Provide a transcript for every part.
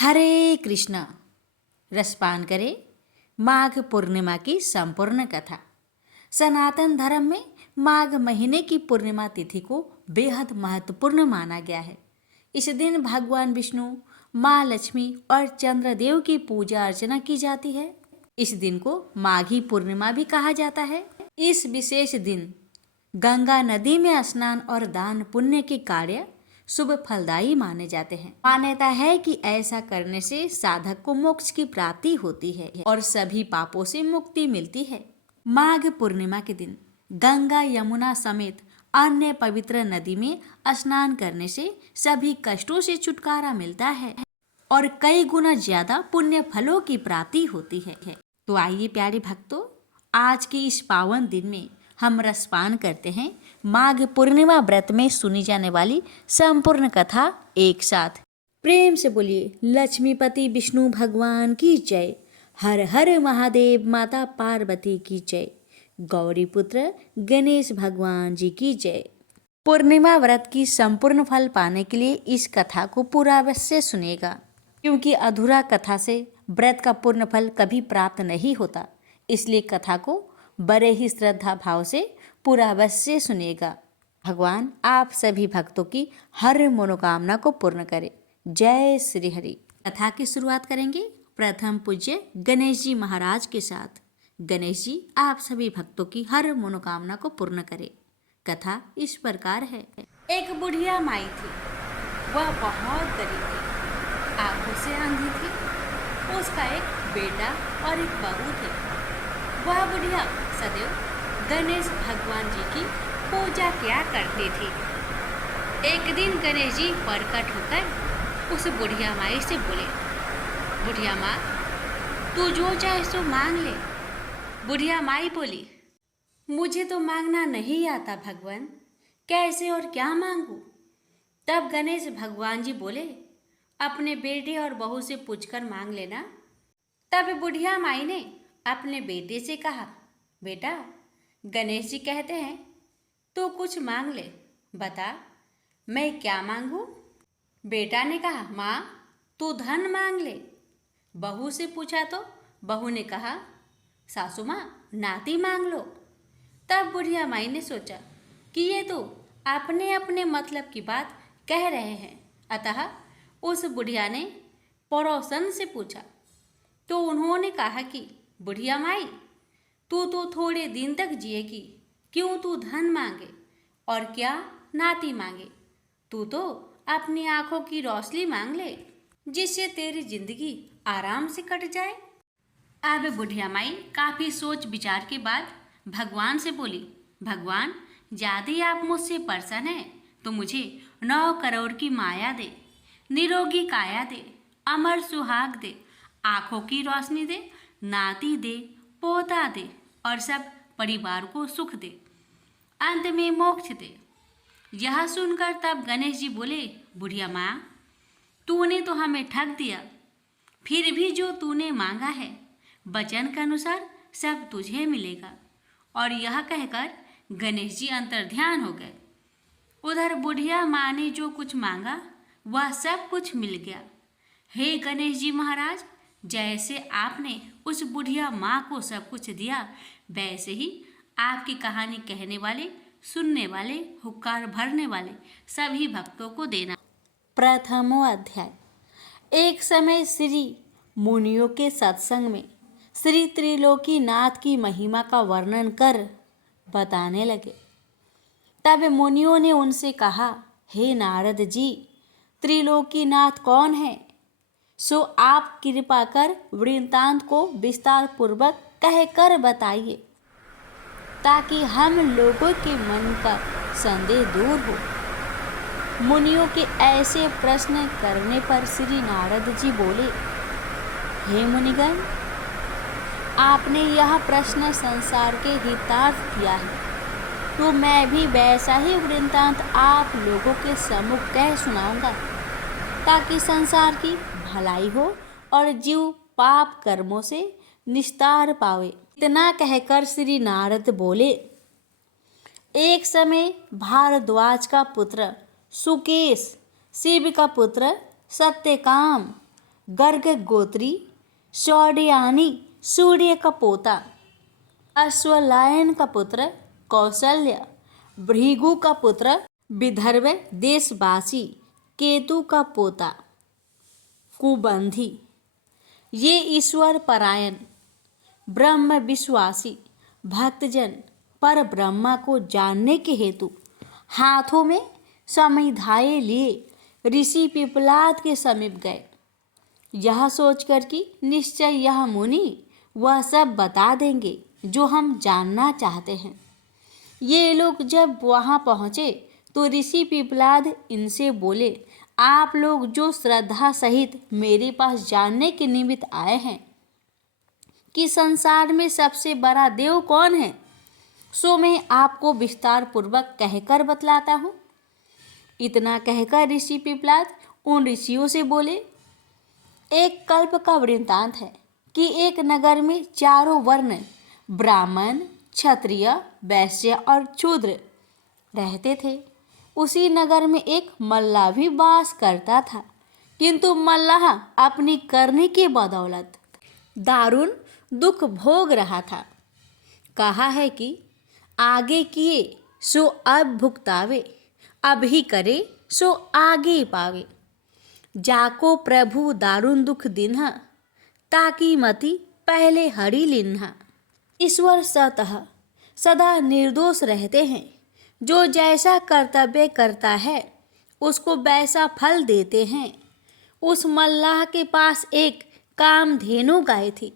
हरे कृष्णा। रसपान करें माघ पूर्णिमा की संपूर्ण कथा। सनातन धर्म में माघ महीने की पूर्णिमा तिथि को बेहद महत्वपूर्ण माना गया है। इस दिन भगवान विष्णु, माँ लक्ष्मी और चंद्रदेव की पूजा अर्चना की जाती है। इस दिन को माघी पूर्णिमा भी कहा जाता है। इस विशेष दिन गंगा नदी में स्नान और दान पुण्य के कार्य शुभ फलदायी माने जाते हैं। मान्यता है कि ऐसा करने से साधक को मोक्ष की प्राप्ति होती है और सभी पापों से मुक्ति मिलती है। माघ पूर्णिमा के दिन गंगा, यमुना समेत अन्य पवित्र नदी में स्नान करने से सभी कष्टों से छुटकारा मिलता है और कई गुना ज्यादा पुण्य फलों की प्राप्ति होती है। तो आइए प्यारे भक्तों, आज के इस पावन दिन में हम रसपान करते हैं माघ पूर्णिमा व्रत में सुनी जाने वाली संपूर्ण कथा एक साथ। प्रेम से बोलिए लक्ष्मीपति विष्णु भगवान की जय। हर हर महादेव, माता पार्वती की जय। गौरी पुत्र गणेश भगवान जी की जय। पूर्णिमा व्रत की संपूर्ण फल पाने के लिए इस कथा को पूरा अवश्य सुनेगा, क्योंकि अधूरा कथा से व्रत का पूर्ण फल कभी प्राप्त नहीं होता। इसलिए कथा को बड़े ही श्रद्धा भाव से पूरा अवश्य सुनेगा। भगवान आप सभी भक्तों की हर मनोकामना को पूर्ण करे। जय श्री हरि। कथा की शुरुआत करेंगे प्रथम पूज्य गणेश जी महाराज के साथ। गणेश जी आप सभी भक्तों की हर मनोकामना को पूर्ण करे। कथा इस प्रकार है। एक बुढ़िया माई थी। वह बहुत गरीब थी, आंखों से अंधी थी। उसका एक बेटा और एक बहू थे। वह बुढ़िया सदैव गणेश भगवान जी की पूजा किया करती थी। एक दिन गणेश जी प्रकट होकर उस बुढ़िया माई से बोले, बुढ़िया माँ, तू जो चाहे सो मांग ले। बुढ़िया माई बोली, मुझे तो मांगना नहीं आता भगवान, कैसे और क्या मांगू। तब गणेश भगवान जी बोले, अपने बेटे और बहू से पूछकर मांग लेना। तब बुढ़िया माई ने अपने बेटे से कहा, बेटा, गणेश जी कहते हैं तू कुछ मांग ले, बता मैं क्या मांगू। बेटा ने कहा, माँ तू धन मांग ले। बहू से पूछा तो बहू ने कहा, सासू माँ नाती मांग लो। तब बुढ़िया माई ने सोचा कि ये तो अपने अपने मतलब की बात कह रहे हैं। अतः उस बुढ़िया ने पड़ोसन से पूछा तो उन्होंने कहा कि बुढ़िया माई, तू तो थोड़े दिन तक जिएगी, क्यों तू धन मांगे और क्या नाती मांगे। तू तो अपनी आंखों की रोशनी मांग ले, जिससे तेरी जिंदगी आराम से कट जाए। अब बुढ़िया माई काफी सोच विचार के बाद भगवान से बोली, भगवान यदि आप मुझसे प्रसन्न हैं तो मुझे 9 करोड़ की माया दे, निरोगी काया दे, अमर सुहाग दे, आंखों की रोशनी दे, नाती दे, पोता दे और सब परिवार को सुख दे, अंत में मोक्ष दे। यह सुनकर तब गणेश जी बोले, बुढ़िया माँ, तूने तो हमें ठग दिया। फिर भी जो तूने मांगा है वचन के अनुसार सब तुझे मिलेगा। और यह कहकर गणेश जी अंतर्ध्यान हो गए। उधर बुढ़िया माँ ने जो कुछ मांगा वह सब कुछ मिल गया। हे गणेश जी महाराज, जैसे आपने उस बुढ़िया माँ को सब कुछ दिया, वैसे ही आपकी कहानी कहने वाले, सुनने वाले, हुक्कार भरने वाले सभी भक्तों को देना। प्रथमो अध्याय। एक समय श्री मुनियों के सत्संग में श्री त्रिलोकीनाथ की महिमा का वर्णन कर बताने लगे। तब मुनियों ने उनसे कहा, हे नारद जी, त्रिलोकीनाथ कौन है? सो आप कृपा कर वृत्तांत को विस्तार पूर्वक कहकर बताइए, ताकि हम लोगों के मन का संदेह दूर हो। मुनियों के ऐसे प्रश्न करने पर श्री नारद जी बोले, हे मुनिगण, आपने यह प्रश्न संसार के हितार्थ किया है, तो मैं भी वैसा ही वृत्तांत आप लोगों के सम्मुख कह सुनाऊंगा, ताकि संसार की भलाई हो और जीव पाप कर्मों से निस्तार पावे। इतना कहकर श्री नारद बोले, एक समय भारद्वाज का पुत्र सुकेश, शिव का पुत्र सत्यकाम, गर्ग गोत्री शौर्यानी सूर्य का पोता, अश्वलायन का पुत्र कौशल्य, भृगु का पुत्र विदर्भ देशवासी केतु का पोता कुबंधी। ये ईश्वर परायण ब्रह्म विश्वासी भक्तजन पर ब्रह्मा को जानने के हेतु हाथों में समिधाए लिए ऋषि पिपलाद के समीप गए, यह सोचकर कि निश्चय यह मुनि वह सब बता देंगे जो हम जानना चाहते हैं। ये लोग जब वहाँ पहुँचे तो ऋषि पिपलाद इनसे बोले, आप लोग जो श्रद्धा सहित मेरे पास जानने के निमित्त आए हैं कि संसार में सबसे बड़ा देव कौन है, सो मैं आपको विस्तार पूर्वक कहकर बतलाता हूँ। इतना कहकर ऋषि पिपलाद उन ऋषियों से बोले, एक कल्प का वृत्तांत है कि एक नगर में चारों वर्ण ब्राह्मण, क्षत्रिय, वैश्य और शूद्र रहते थे। उसी नगर में एक मल्लाह भी वास करता था, किंतु मल्लाह अपनी करनी की बदौलत दारुण दुख भोग रहा था। कहा है कि आगे किए सो अब भुगतावे, अब ही करे सो आगे पावे। जाको प्रभु दारुण दुख दिन्हा, ताकि मति पहले हरि लिन्हा। ईश्वर सतः सदा निर्दोष रहते हैं, जो जैसा कर्तव्य करता है उसको वैसा फल देते हैं। उस मल्लाह के पास एक कामधेनु गाय थी,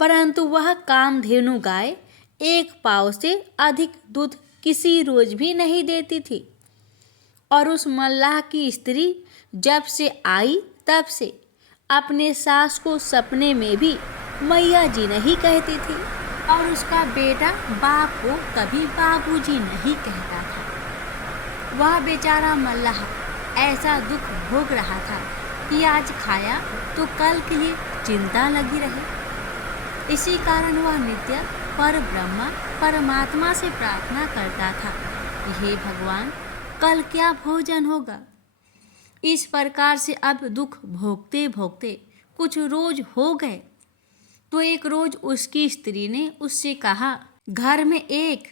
परंतु वह कामधेनु गाय एक पाव से अधिक दूध किसी रोज भी नहीं देती थी। और उस मल्लाह की स्त्री जब से आई तब से अपने सास को सपने में भी मैया जी नहीं कहती थी, और उसका बेटा बाप को कभी बाबूजी नहीं कहता था। वह बेचारा मल्लाह ऐसा दुख भोग रहा था कि आज खाया तो कल के लिए चिंता लगी रहे। इसी कारण वह नित्य पर ब्रह्मा परमात्मा से प्रार्थना करता था, हे भगवान कल क्या भोजन होगा। इस प्रकार से अब दुख भोगते भोगते कुछ रोज हो गए, तो एक रोज उसकी स्त्री ने उससे कहा, घर में एक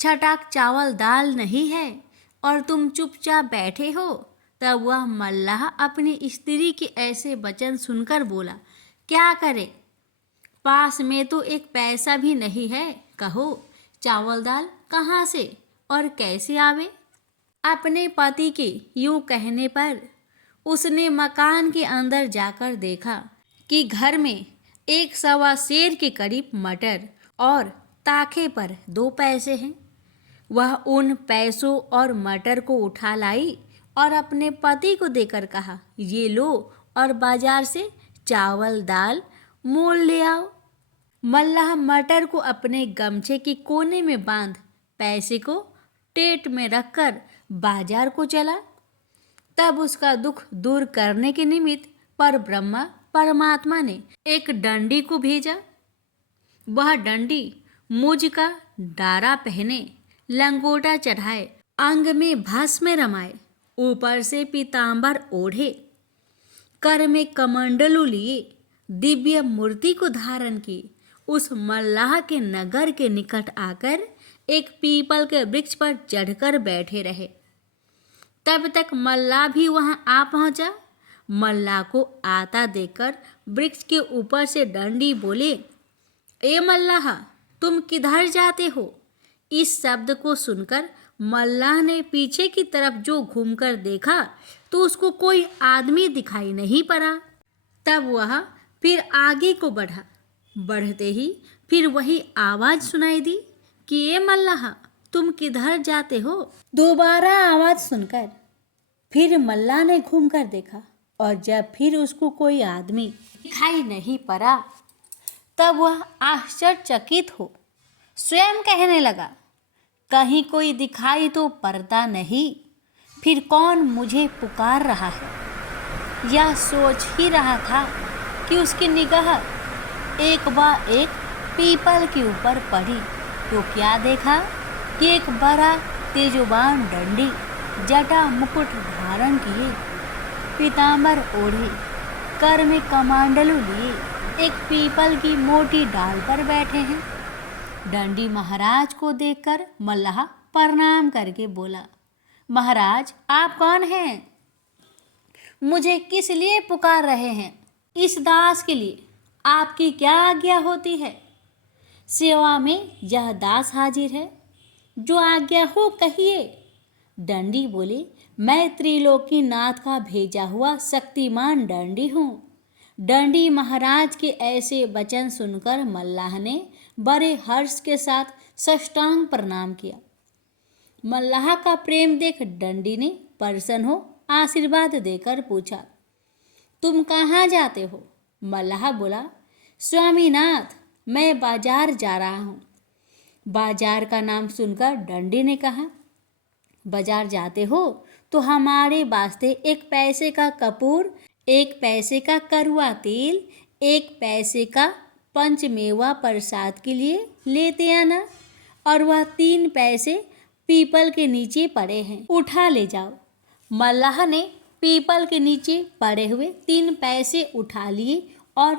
छटाक चावल दाल नहीं है और तुम चुपचाप बैठे हो। तब वह मल्लाह अपनी स्त्री के ऐसे वचन सुनकर बोला, क्या करे, पास में तो एक पैसा भी नहीं है, कहो चावल दाल कहाँ से और कैसे आवे। अपने पति के यूं कहने पर उसने मकान के अंदर जाकर देखा कि घर में 1 सेर के करीब मटर और ताखे पर 2 पैसे हैं। वह उन पैसों और मटर को उठा लाई और अपने पति को देकर कहा, ये लो और बाजार से चावल दाल मोल ले आओ। मल्लाह मटर को अपने गमछे के कोने में बांध पैसे को टेट में रखकर बाजार को चला। तब उसका दुख दूर करने के निमित्त पर ब्रह्मा परमात्मा ने एक डंडी को भेजा। वह डंडी मुझ का डारा पहने, लंगोटा चढ़ाए, अंग में भस्म रमाए, ऊपर से पीतांबर ओढ़े, कर में कमंडलू लिए, दिव्य मूर्ति को धारण की, उस मल्लाह के नगर के निकट आकर एक पीपल के वृक्ष पर चढ़कर बैठे रहे। तब तक मल्लाह भी वहां आ पहुंचा। मल्लाह को आता देखकर वृक्ष के ऊपर से डंडी बोले, ए मल्लाह तुम किधर जाते हो। इस शब्द को सुनकर मल्लाह ने पीछे की तरफ जो घूमकर देखा तो उसको कोई आदमी दिखाई नहीं पड़ा। तब वह फिर आगे को बढ़ा। बढ़ते ही फिर वही आवाज सुनाई दी कि ए मल्लाह तुम किधर जाते हो। दोबारा आवाज सुनकर फिर मल्लाह ने घूमकर देखा, और जब फिर उसको कोई आदमी दिखाई नहीं पड़ा तब वह आश्चर्यचकित हो स्वयं कहने लगा, कहीं कोई दिखाई तो पड़ता नहीं, फिर कौन मुझे पुकार रहा है। यह सोच ही रहा था कि उसकी निगाह एक बार एक पीपल के ऊपर पड़ी तो क्या देखा कि एक बड़ा तेजोवान डंडी जटा मुकुट धारण किए, पीतांबर ओढ़े, कर में कमांडलू लिए एक पीपल की मोटी डाल पर बैठे हैं। डंडी महाराज को देखकर मल्लाह प्रणाम करके बोला, महाराज आप कौन हैं? मुझे किस लिए पुकार रहे हैं? इस दास के लिए आपकी क्या आज्ञा होती है? सेवा में यह दास हाजिर है, जो आज्ञा हो कहिए। डंडी बोले, मैं त्रिलोकीनाथ का भेजा हुआ शक्तिमान डंडी हूँ। डंडी महाराज के ऐसे वचन सुनकर मल्लाह ने बड़े हर्ष के साथ साष्टांग प्रणाम किया। मल्लाह का प्रेम देख डंडी ने प्रसन्न हो आशीर्वाद देकर पूछा, तुम कहाँ जाते हो? मल्लाह बोला, स्वामीनाथ मैं बाजार जा रहा हूँ। बाजार का नाम सुनकर डंडी ने कहा, बाजार जाते हो तो हमारे वास्ते 1 पैसे का कपूर, 1 पैसे का करुआ तेल, 1 पैसे का पंचमेवा प्रसाद के लिए लेते आना, और वह 3 पैसे पीपल के नीचे पड़े हैं, उठा ले जाओ। मल्लाह ने पीपल के नीचे पड़े हुए 3 पैसे उठा लिए और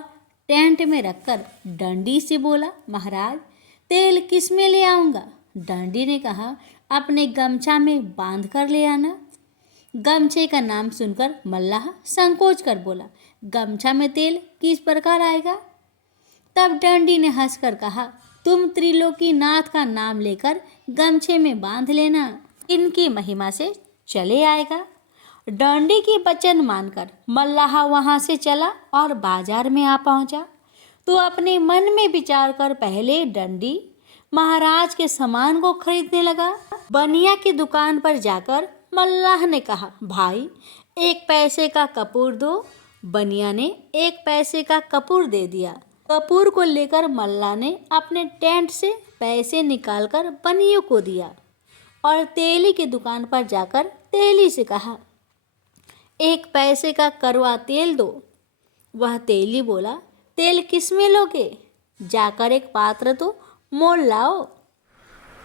टेंट में रखकर डंडी से बोला, महाराज तेल किस में ले आऊँगा? डंडी ने कहा, अपने गमछा में बांध कर ले आना। गमछे का नाम सुनकर मल्लाह संकोच कर बोला, गमछा में तेल किस प्रकार आएगा? तब डंडी ने हंसकर कहा, तुम त्रिलोकीनाथ का नाम लेकर गमछे में बांध लेना, इनकी महिमा से चले आएगा। डंडी की वचन मानकर मल्लाह वहां से चला और बाजार में आ पहुंचा तो अपने मन में विचार कर पहले डंडी महाराज के सामान को खरीदने लगा। बनिया की दुकान पर जाकर मल्लाह ने कहा, भाई 1 पैसे का कपूर दो। बनिया ने 1 पैसे का कपूर दे दिया। कपूर को लेकर मल्लाह ने अपने टेंट से पैसे निकालकर बनियों को दिया और तेली की दुकान पर जाकर तेली से कहा, 1 पैसे का कड़वा तेल दो। वह तेली बोला, तेल किस में लोगे? जाकर एक पात्र तो मोल लाओ,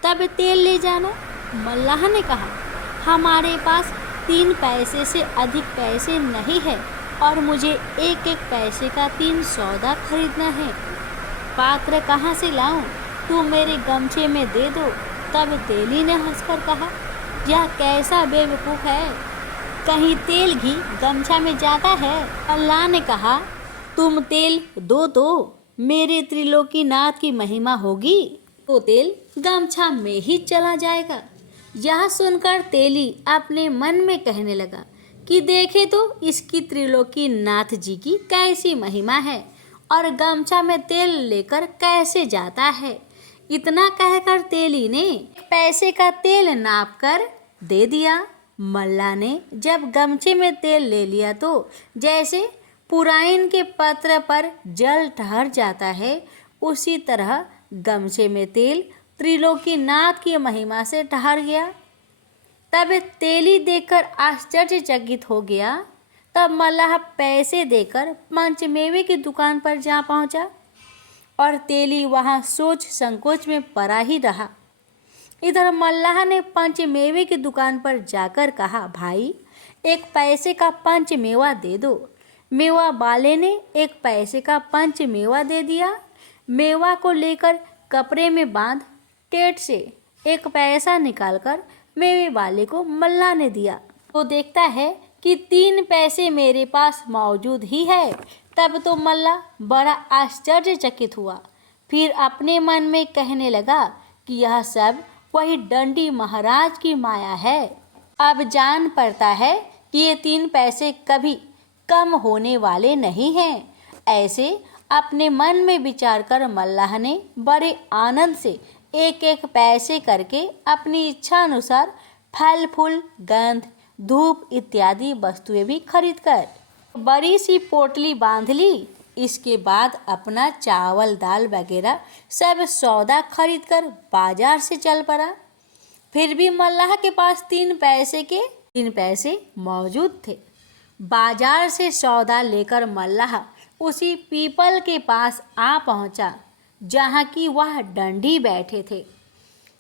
तब तेल ले जाना। मल्लाह ने कहा, हमारे पास 3 पैसे से अधिक पैसे नहीं है और मुझे 1-1 पैसे का 3 सौदा खरीदना है। पात्र कहाँ से लाऊं? तू मेरे गमछे में दे दो। तब तेली ने हंसकर कहा, यह कैसा बेवकूफ़ है, कहीं तेल घी गमछा में जाता है? अल्लाह ने कहा, तुम तेल दो तो मेरे त्रिलोकीनाथ की महिमा होगी तो तेल गमछा में ही चला जाएगा। यह सुनकर तेली अपने मन में कहने लगा कि देखे तो इसकी त्रिलोकीनाथ जी की कैसी महिमा है और गमछा में तेल लेकर कैसे जाता है। इतना कहकर तेली ने 1 पैसे का तेल नाप कर दे दिया। मल्लाह ने जब गमछे में तेल ले लिया तो जैसे पुराइन के पत्र पर जल ठहर जाता है, उसी तरह गमछे में तेल त्रिलोकीनाथ की महिमा से ठहर गया। तब तेली देखकर आश्चर्यचकित हो गया। तब मल्लाह पैसे देकर पंचमेवे की दुकान पर जा पहुंचा और तेली वहां सोच संकोच में पड़ा ही रहा। इधर मल्लाह ने पंचमेवे की दुकान पर जाकर कहा, भाई 1 पैसे का पंचमेवा दे दो। मेवा वाले ने 1 पैसे का पंचमेवा दे दिया। मेवा को लेकर कपड़े में बांध टेट से 1 पैसा निकालकर मेवे वाले को मल्लाह ने दिया। तो देखता है कि 3 पैसे मेरे पास मौजूद ही है। तब तो मल्लाह बड़ा आश्चर्यचकित हुआ। फिर अपने मन में कहने लगा कि यह सब वही डंडी महाराज की माया है। अब जान पड़ता है कि ये 3 पैसे कभी कम होने वाले नहीं हैं। ऐसे अपने मन में विचार कर मल्लाह ने बड़े आनंद से 1-1 पैसे करके अपनी इच्छा अनुसार फल फूल, गंध, धूप इत्यादि वस्तुएं भी खरीद कर बड़ी सी पोटली बांध ली। इसके बाद अपना चावल दाल वगैरह सब सौदा खरीद कर बाजार से चल पड़ा। फिर भी मल्लाह के पास 3 पैसे मौजूद थे। बाजार से सौदा लेकर मल्लाह उसी पीपल के पास आ पहुंचा जहां की वह डंडी बैठे थे।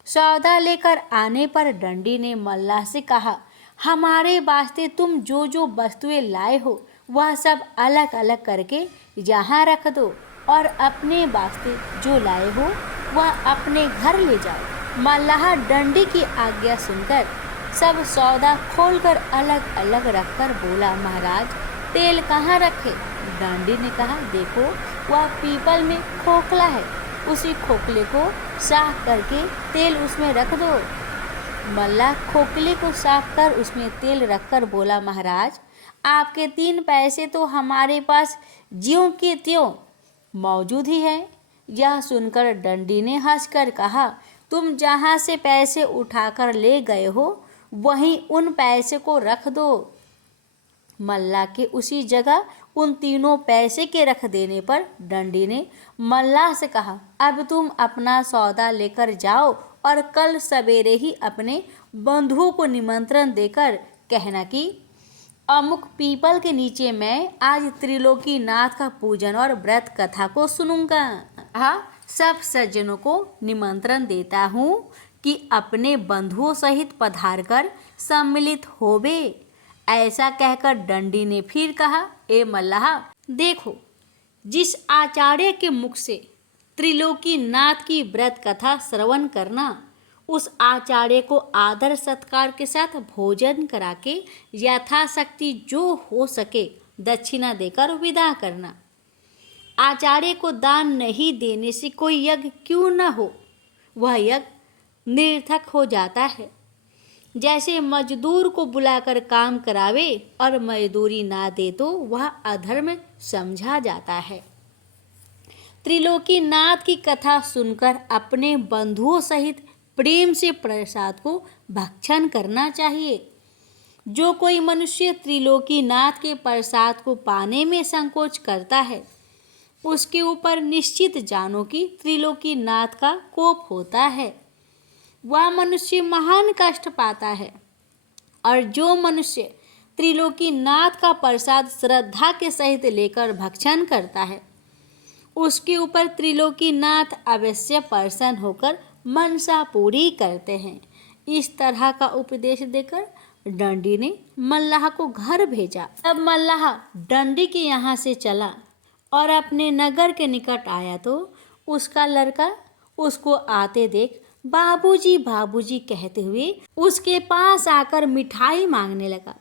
सौदा लेकर आने पर डंडी ने मल्लाह से कहा, हमारे वास्ते तुम जो जो वस्तुएं लाए हो वह सब अलग अलग करके यहाँ रख दो और अपने वास्ते जो लाए हो वह अपने घर ले जाओ। मल्लाह डंडी की आज्ञा सुनकर सब सौदा खोलकर अलग अलग रखकर बोला, महाराज तेल कहाँ रखे? डंडी ने कहा, देखो वह पीपल में खोखला है, उसी खोखले को साफ करके तेल उसमें रख दो। मल्लाह खोखले को साफ कर उसमें तेल रखकर बोला, महाराज आपके 3 पैसे तो हमारे पास ज्यों के त्यों मौजूद ही है। यह सुनकर डंडी ने हंसकर कहा, तुम जहाँ से पैसे उठाकर ले गए हो वहीं उन पैसे को रख दो। मल्लाह के उसी जगह उन तीनों पैसे के रख देने पर डंडी ने मल्लाह से कहा, अब तुम अपना सौदा लेकर जाओ और कल सवेरे ही अपने बंधुओं को निमंत्रण देकर कहना कि अमुक पीपल के नीचे मैं आज त्रिलोकी नाथ का पूजन और व्रत कथा को सुनूंगा। हाँ, सब सज्जनों को निमंत्रण देता हूँ कि अपने बंधुओं सहित पधार कर सम्मिलित होवे। ऐसा कहकर डंडी ने फिर कहा, ए मल्लाह देखो, जिस आचार्य के मुख से त्रिलोकी नाथ की व्रत कथा श्रवण करना, उस आचार्य को आदर सत्कार के साथ भोजन करा के यथाशक्ति जो हो सके दक्षिणा देकर विदा करना। आचार्य को दान नहीं देने से कोई यज्ञ क्यों न हो, वह यज्ञ निरर्थक हो जाता है। जैसे मजदूर को बुलाकर काम करावे और मजदूरी ना दे तो वह अधर्म समझा जाता है। त्रिलोकी नाथ की कथा सुनकर अपने बंधुओं सहित प्रेम से प्रसाद को भक्षण करना चाहिए। जो कोई मनुष्य त्रिलोकी नाथ के प्रसाद को पाने में संकोच करता है, उसके ऊपर निश्चित जानो कि त्रिलोकी नाथ का कोप होता है, वह मनुष्य महान कष्ट पाता है। और जो मनुष्य त्रिलोकी नाथ का प्रसाद श्रद्धा के सहित लेकर भक्षण करता है, उसके ऊपर त्रिलोकी नाथ अवश्य प्रसन्न होकर मनसा पूरी करते हैं। इस तरह का उपदेश देकर डंडी ने मल्लाह को घर भेजा। तब मल्लाह डंडी के यहाँ से चला और अपने नगर के निकट आया तो उसका लड़का उसको आते देख बाबूजी बाबूजी कहते हुए उसके पास आकर मिठाई मांगने लगा।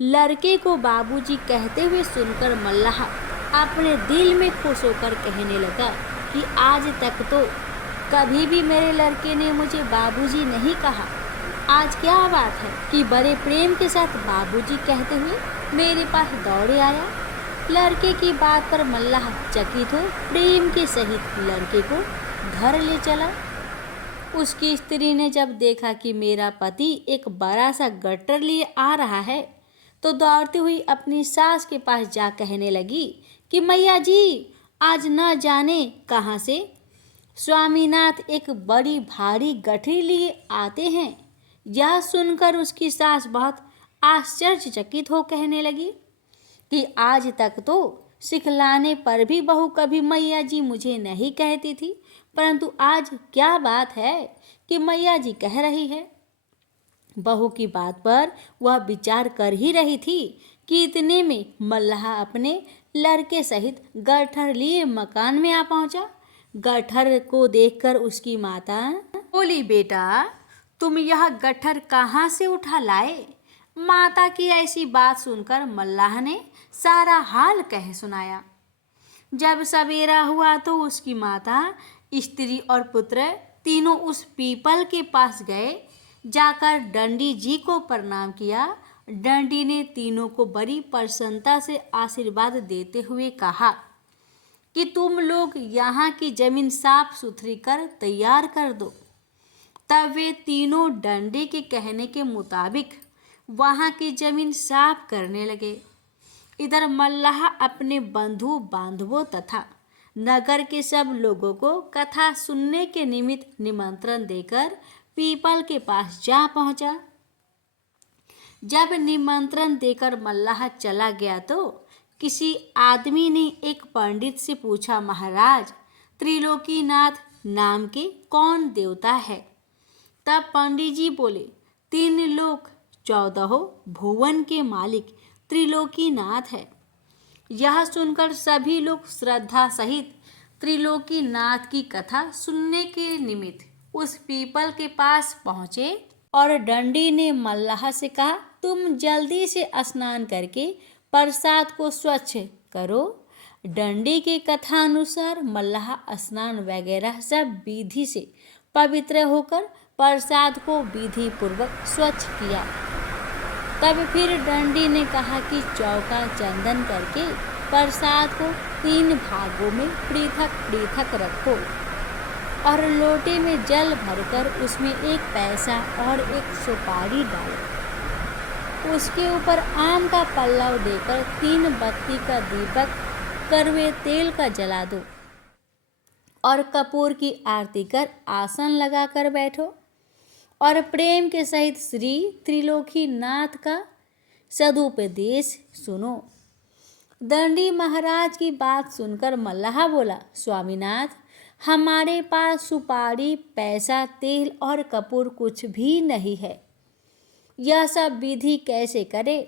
लड़के को बाबूजी कहते हुए सुनकर मल्लाह अपने दिल में खुश होकर कहने लगा कि आज तक तो कभी भी मेरे लड़के ने मुझे बाबूजी नहीं कहा, आज क्या बात है कि बड़े प्रेम के साथ बाबूजी कहते हुए मेरे पास दौड़े आया। लड़के की बात पर मल्लाह चकित हो प्रेम के सहित लड़के को घर ले चला। उसकी स्त्री ने जब देखा कि मेरा पति एक बड़ा सा गट्टर लिए आ रहा है तो दौड़ती हुई अपनी सास के पास जा कहने लगी कि मैया जी, आज न जाने कहाँ से स्वामीनाथ एक बड़ी भारी गठरी लिए आते हैं। यह सुनकर उसकी सास बहुत आश्चर्यचकित हो कहने लगी कि आज तक तो सिखलाने पर भी बहू कभी मैया जी मुझे नहीं कहती थी, परंतु आज क्या बात है कि मैया जी कह रही है। बहू की बात पर वह विचार कर ही रही थी कि इतने में मल्लाह अपने लड़के सहित गट्ठर लिए मकान में आ पहुंचा। गट्ठर को देखकर उसकी माता बोली, बेटा तुम यह गट्ठर कहाँ से उठा लाए? माता की ऐसी बात सुनकर मल्लाह ने सारा हाल कह सुनाया। जब सवेरा हुआ तो उसकी माता, स्त्री और पुत्र तीनों उस पीपल के पास गए। जाकर डंडी जी को प्रणाम किया। डंडी ने तीनों को बड़ी प्रसन्नता से आशीर्वाद देते हुए कहा कि तुम लोग यहाँ की जमीन साफ सुथरी कर तैयार कर दो। तब वे तीनों डंडी के कहने के मुताबिक वहाँ की जमीन साफ करने लगे। इधर मल्लाह अपने बंधु बांधवों तथा नगर के सब लोगों को कथा सुनने के निमित्त निमंत्रण देकर पीपल के पास जा पहुंचा। जब निमंत्रण देकर मल्लाह चला गया तो किसी आदमी ने एक पंडित से पूछा, महाराज त्रिलोकीनाथ नाम के कौन देवता है? तब पंडित जी बोले, 3 लोक 14 भुवन के मालिक त्रिलोकीनाथ है। यह सुनकर सभी लोग श्रद्धा सहित त्रिलोकीनाथ की कथा सुनने के निमित्त उस पीपल के पास पहुँचे और डंडी ने मल्लाह से कहा, तुम जल्दी से स्नान करके प्रसाद को स्वच्छ करो। डंडी की कथा अनुसार मल्लाह स्नान वगैरह सब विधि से पवित्र होकर प्रसाद को विधि पूर्वक स्वच्छ किया। तब फिर डंडी ने कहा कि चौका चंदन करके प्रसाद को 3 भागों में पृथक पृथक रखो और लोटे में जल भरकर उसमें 1 पैसा और 1 सुपारी डालो। उसके ऊपर आम का पल्लव देकर 3 बत्ती का दीपक कड़वे तेल का जला दो और कपूर की आरती कर आसन लगाकर बैठो और प्रेम के सहित श्री त्रिलोकीनाथ का सदुपदेश सुनो। दंडी महाराज की बात सुनकर मल्लाह बोला, स्वामीनाथ, हमारे पास सुपारी, पैसा, तेल और कपूर कुछ भी नहीं है। यह सब विधि कैसे करे?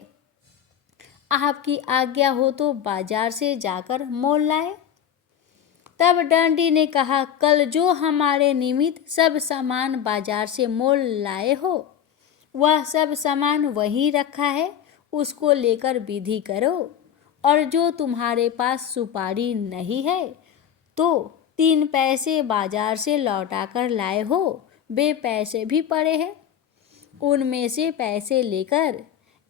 आपकी आज्ञा हो तो बाजार से जाकर मोल लाए। तब डंडी ने कहा, कल जो हमारे निमित्त सब सामान बाजार से मोल लाए हो, वह सब सामान वहीं रखा है, उसको लेकर विधि करो। और जो तुम्हारे पास सुपारी नहीं है तो 3 पैसे बाजार से लौटाकर लाए हो, वे पैसे भी पड़े हैं। उनमें से पैसे लेकर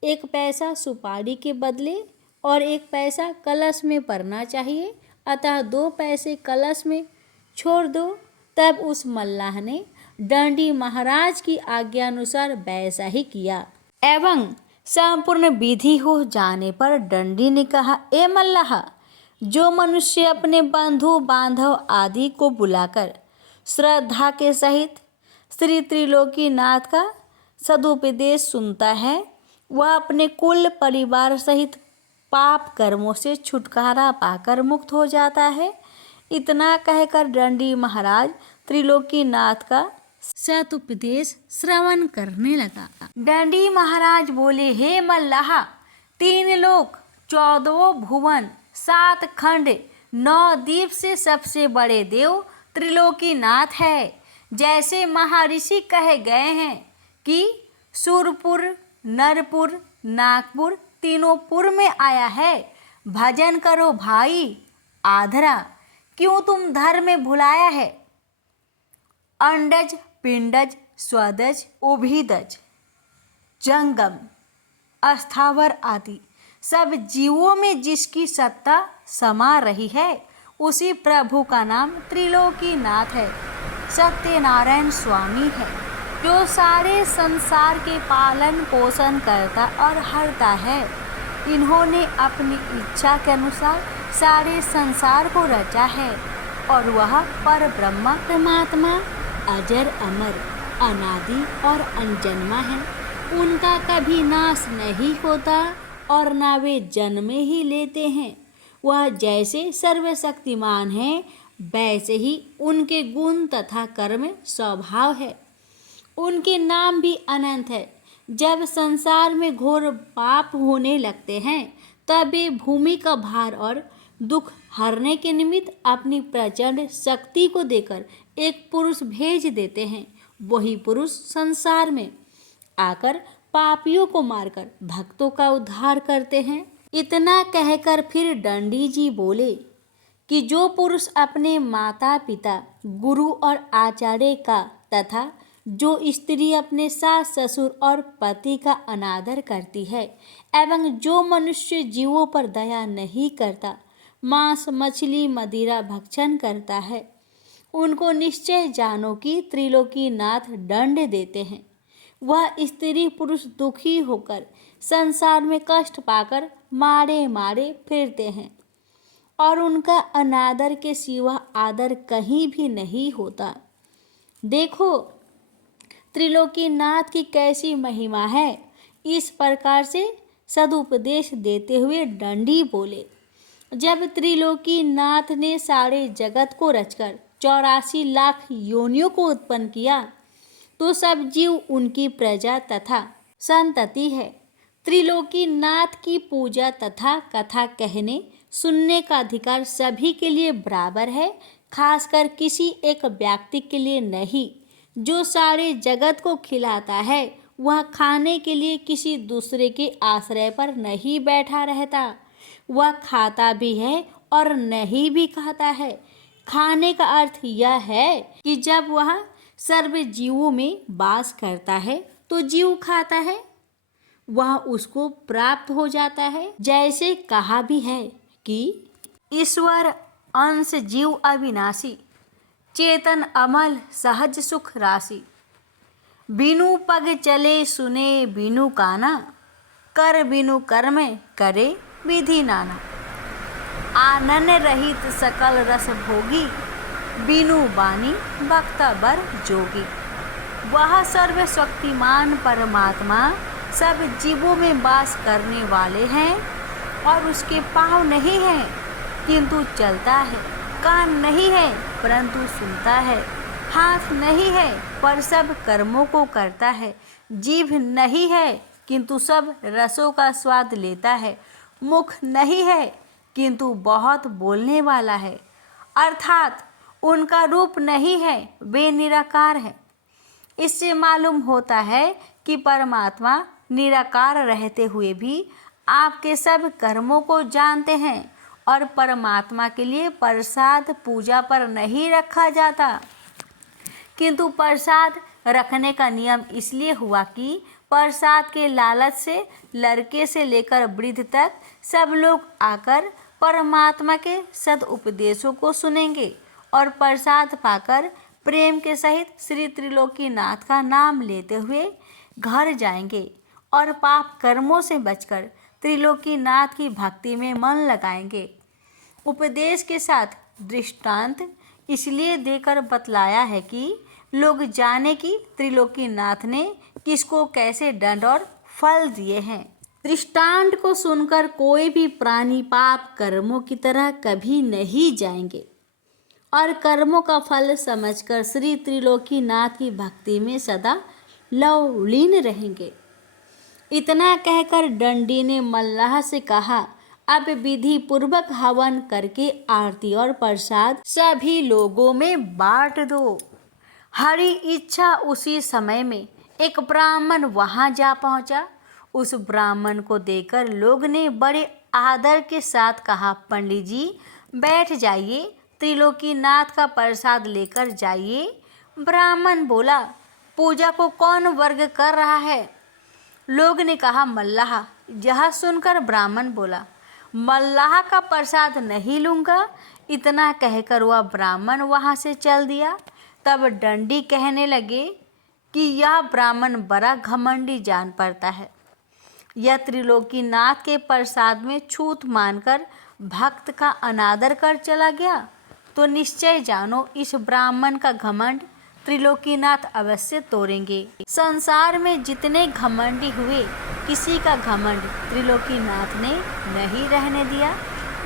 1 पैसा सुपारी के बदले और 1 पैसा कलश में पड़ना चाहिए, अतः 2 पैसे कलश में छोड़ दो। तब उस मल्लाह ने डंडी महाराज की आज्ञानुसार वैसा ही किया एवं संपूर्ण विधि हो जाने पर डंडी ने कहा, ए मल्लाह, जो मनुष्य अपने बंधु बांधव आदि को बुलाकर श्रद्धा के सहित श्री त्रिलोकीनाथ का सदुपदेश सुनता है, वह अपने कुल परिवार सहित पाप कर्मों से छुटकारा पाकर मुक्त हो जाता है। इतना कहकर डंडी महाराज त्रिलोकीनाथ का सदुपदेश श्रवण करने लगा। डंडी महाराज बोले, हे मल्लाह, 3 लोक, 14 भुवन, 7 खंड, 9 द्वीप से सबसे बड़े देव त्रिलोकीनाथ है। जैसे महर्षि कहे गए हैं कि सुरपुर, नरपुर, नागपुर तीनों पुर में आया है। भजन करो भाई आधरा, क्यों तुम धर्म में भुलाया है। अंडज, पिंडज, स्वदज, उभिदज, जंगम, अस्थावर आदि सब जीवों में जिसकी सत्ता समा रही है, उसी प्रभु का नाम त्रिलोकीनाथ है, सत्यनारायण स्वामी है, जो सारे संसार के पालन पोषण करता और हरता है। इन्होंने अपनी इच्छा के अनुसार सारे संसार को रचा है और वह पर ब्रह्मा परमात्मा अजर अमर अनादि और अनजन्मा है। उनका कभी नाश नहीं होता और ना वे जन्म ही लेते हैं। वह जैसे सर्वशक्तिमान है, वैसे ही उनके गुण तथा कर्म स्वभाव है। उनके नाम भी अनंत है। जब संसार में घोर पाप होने लगते हैं, तब वे भूमि का भार और दुख हरने के निमित्त अपनी प्रचंड शक्ति को देकर एक पुरुष भेज देते हैं। वही पुरुष संसार में आकर पापियों को मारकर भक्तों का उद्धार करते हैं। इतना कहकर फिर डंडी जी बोले कि जो पुरुष अपने माता पिता, गुरु और आचार्य का तथा जो स्त्री अपने सास ससुर और पति का अनादर करती है एवं जो मनुष्य जीवों पर दया नहीं करता, मांस मछली मदिरा भक्षण करता है, उनको निश्चय जानो कि त्रिलोकीनाथ दंड देते हैं। वह स्त्री पुरुष दुखी होकर संसार में कष्ट पाकर मारे मारे फिरते हैं और उनका अनादर के सिवा आदर कहीं भी नहीं होता। देखो त्रिलोकीनाथ की कैसी महिमा है। इस प्रकार से सदुपदेश देते हुए डंडी बोले, जब त्रिलोकीनाथ ने सारे जगत को रचकर 84 लाख योनियों को उत्पन्न किया, तो सब जीव उनकी प्रजा तथा संतति है। त्रिलोकीनाथ की पूजा तथा कथा कहने सुनने का अधिकार सभी के लिए बराबर है, खासकर किसी एक व्यक्ति के लिए नहीं। जो सारे जगत को खिलाता है वह खाने के लिए किसी दूसरे के आश्रय पर नहीं बैठा रहता। वह खाता भी है और नहीं भी खाता है। खाने का अर्थ यह है कि जब वह सर्व जीवों में वास करता है तो जीव खाता है, वह उसको प्राप्त हो जाता है। जैसे कहा भी है कि ईश्वर अंश जीव अविनाशी, चेतन अमल सहज सुख राशि। बिनु पग चले सुने बिनु काना, कर बिनु कर्म करे विधि नाना। आनन रहित सकल रस भोगी, बिनु बानी बक्ता बर जोगी। वह सर्वशक्तिमान परमात्मा सब जीवों में वास करने वाले हैं और उसके पाँव नहीं हैं किंतु चलता है, कान नहीं है परंतु सुनता है, हाथ नहीं है पर सब कर्मों को करता है, जीभ नहीं है किंतु सब रसों का स्वाद लेता है, मुख नहीं है किंतु बहुत बोलने वाला है, अर्थात उनका रूप नहीं है, वे निराकार है। इससे मालूम होता है कि परमात्मा निराकार रहते हुए भी आपके सब कर्मों को जानते हैं और परमात्मा के लिए प्रसाद पूजा पर नहीं रखा जाता, किंतु प्रसाद रखने का नियम इसलिए हुआ कि प्रसाद के लालच से लड़के से लेकर वृद्ध तक सब लोग आकर परमात्मा के सदुपदेशों को सुनेंगे और प्रसाद पाकर प्रेम के सहित श्री त्रिलोकीनाथ का नाम लेते हुए घर जाएंगे और पाप कर्मों से बचकर त्रिलोकीनाथ की भक्ति में मन लगाएंगे। उपदेश के साथ दृष्टांत इसलिए देकर बतलाया है कि लोग जाने कि त्रिलोकीनाथ ने किसको कैसे दंड और फल दिए हैं। दृष्टांत को सुनकर कोई भी प्राणी पाप कर्मों की तरह कभी नहीं जाएंगे और कर्मों का फल समझकर श्री त्रिलोकीनाथ की भक्ति में सदा लवलीन रहेंगे। इतना कहकर दंडी ने मल्लाह से कहा, अब विधि पूर्वक हवन करके आरती और प्रसाद सभी लोगों में बांट दो। हरि इच्छा उसी समय में एक ब्राह्मण वहां जा पहुंचा। उस ब्राह्मण को देखकर लोग ने बड़े आदर के साथ कहा, पंडित जी बैठ जाइए, त्रिलोकीनाथ का प्रसाद लेकर जाइए। ब्राह्मण बोला, पूजा को कौन वर्ग कर रहा है? लोग ने कहा, मल्लाह। यह सुनकर ब्राह्मण बोला, मल्लाह का प्रसाद नहीं लूँगा। इतना कहकर वह ब्राह्मण वहाँ से चल दिया। तब दंडी कहने लगे कि यह ब्राह्मण बड़ा घमंडी जान पड़ता है। यह त्रिलोकीनाथ के प्रसाद में छूत मानकर भक्त का अनादर कर चला गया, तो निश्चय जानो इस ब्राह्मण का घमंड त्रिलोकीनाथ अवश्य तोड़ेंगे। संसार में जितने घमंडी हुए, किसी का घमंड त्रिलोकीनाथ ने नहीं रहने दिया।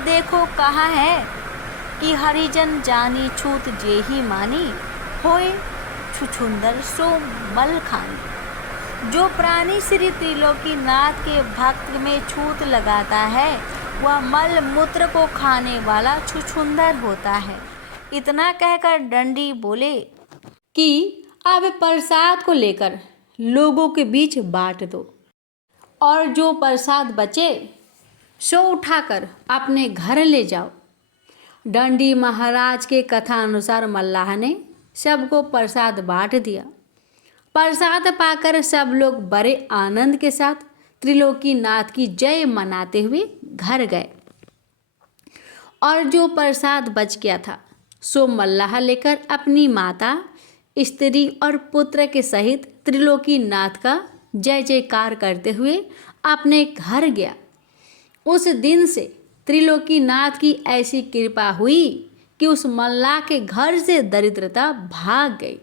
देखो कहा है कि हरिजन जानी छूत जेहि मानी, होए छुछुंदर सो मल खानी। जो प्राणी श्री त्रिलोकीनाथ के भक्त में छूत लगाता है वह मल मूत्र को खाने वाला छुछुंदर होता है। इतना कहकर दंडी बोले कि अब प्रसाद को लेकर लोगों के बीच बांट दो और जो प्रसाद बचे सो उठाकर अपने घर ले जाओ। दंडी महाराज के कथा अनुसार मल्लाह ने सबको प्रसाद बांट दिया। प्रसाद पाकर सब लोग बड़े आनंद के साथ त्रिलोकीनाथ की जय मनाते हुए घर गए और जो प्रसाद बच गया था सो मल्लाह लेकर अपनी माता, स्त्री और पुत्र के सहित त्रिलोकीनाथ का जय जयकार करते हुए अपने घर गया। उस दिन से त्रिलोकीनाथ की ऐसी कृपा हुई कि उस मल्लाह के घर से दरिद्रता भाग गई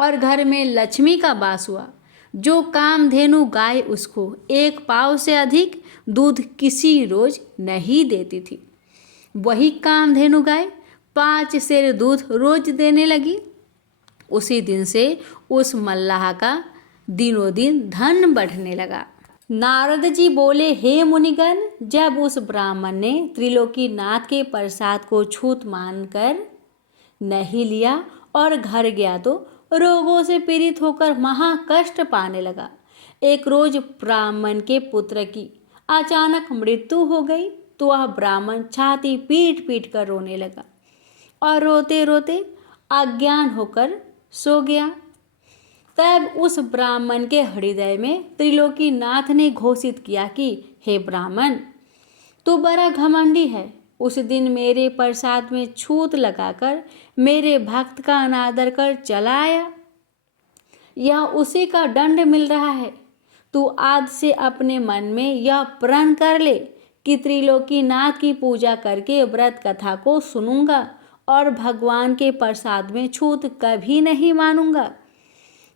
और घर में लक्ष्मी का वास हुआ। जो कामधेनु गाय उसको एक पाव से अधिक दूध किसी रोज नहीं देती थी, वही कामधेनु गाय 5 सेर दूध रोज देने लगी। उसी दिन से उस मल्लाह का दिनों दिन धन बढ़ने लगा। नारद जी बोले, हे मुनिगण, जब उस ब्राह्मण ने त्रिलोकीनाथ के प्रसाद को छूत मानकर नहीं लिया और घर गया तो रोगों से पीड़ित होकर महा कष्ट पाने लगा। एक रोज ब्राह्मण के पुत्र की अचानक मृत्यु हो गई तो वह ब्राह्मण छाती पीट पीट कर रोने लगा और रोते रोते अज्ञान होकर सो गया। तब उस ब्राह्मण के हृदय में त्रिलोकीनाथ ने घोषित किया कि हे ब्राह्मण, तू बड़ा घमंडी है। उस दिन मेरे प्रसाद में छूत लगाकर मेरे भक्त का अनादर कर चला आया, यह उसी का दंड मिल रहा है। तू आज से अपने मन में यह प्रण कर ले कि त्रिलोकीनाथ की पूजा करके व्रत कथा को सुनूंगा और भगवान के प्रसाद में छूत कभी नहीं मानूंगा।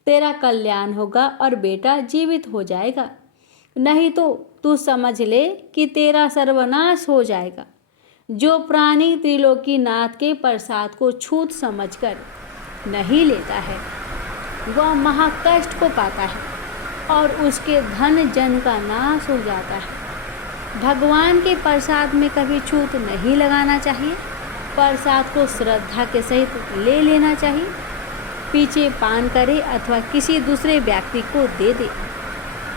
तेरा कल्याण होगा और बेटा जीवित हो जाएगा, नहीं तो तू समझ ले कि तेरा सर्वनाश हो जाएगा। जो प्राणी त्रिलोकीनाथ के प्रसाद को छूत समझकर नहीं लेता है वह महाकष्ट को पाता है और उसके धन जन का नाश हो जाता है। भगवान के प्रसाद में कभी छूत नहीं लगाना चाहिए। प्रसाद को श्रद्धा के सहित ले लेना चाहिए। पीछे पान करे अथवा किसी दूसरे व्यक्ति को दे दे।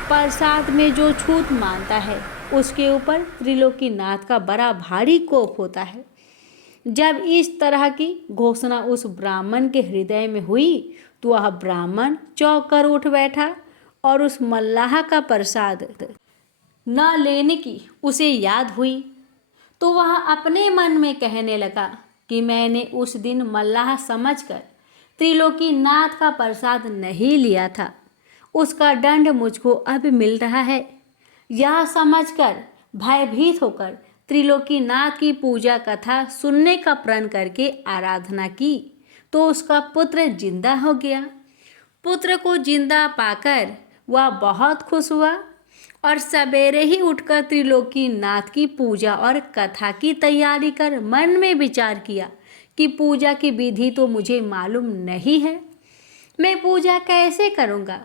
प्रसाद में जो छूत मानता है उसके ऊपर त्रिलोकीनाथ का बड़ा भारी कोप होता है। जब इस तरह की घोषणा उस ब्राह्मण के हृदय में हुई तो वह ब्राह्मण चौंक कर उठ बैठा और उस मल्लाह का प्रसाद न लेने की उसे याद हुई तो वह अपने मन में कहने लगा कि मैंने उस दिन मल्लाह समझकर त्रिलोकीनाथ का प्रसाद नहीं लिया था, उसका दंड मुझको अब मिल रहा है। यह समझकर भयभीत होकर त्रिलोकीनाथ की पूजा कथा सुनने का प्रण करके आराधना की तो उसका पुत्र जिंदा हो गया। पुत्र को जिंदा पाकर वह बहुत खुश हुआ और सवेरे ही उठकर त्रिलोकीनाथ की पूजा और कथा की तैयारी कर मन में विचार किया कि पूजा की विधि तो मुझे मालूम नहीं है, मैं पूजा कैसे करूँगा।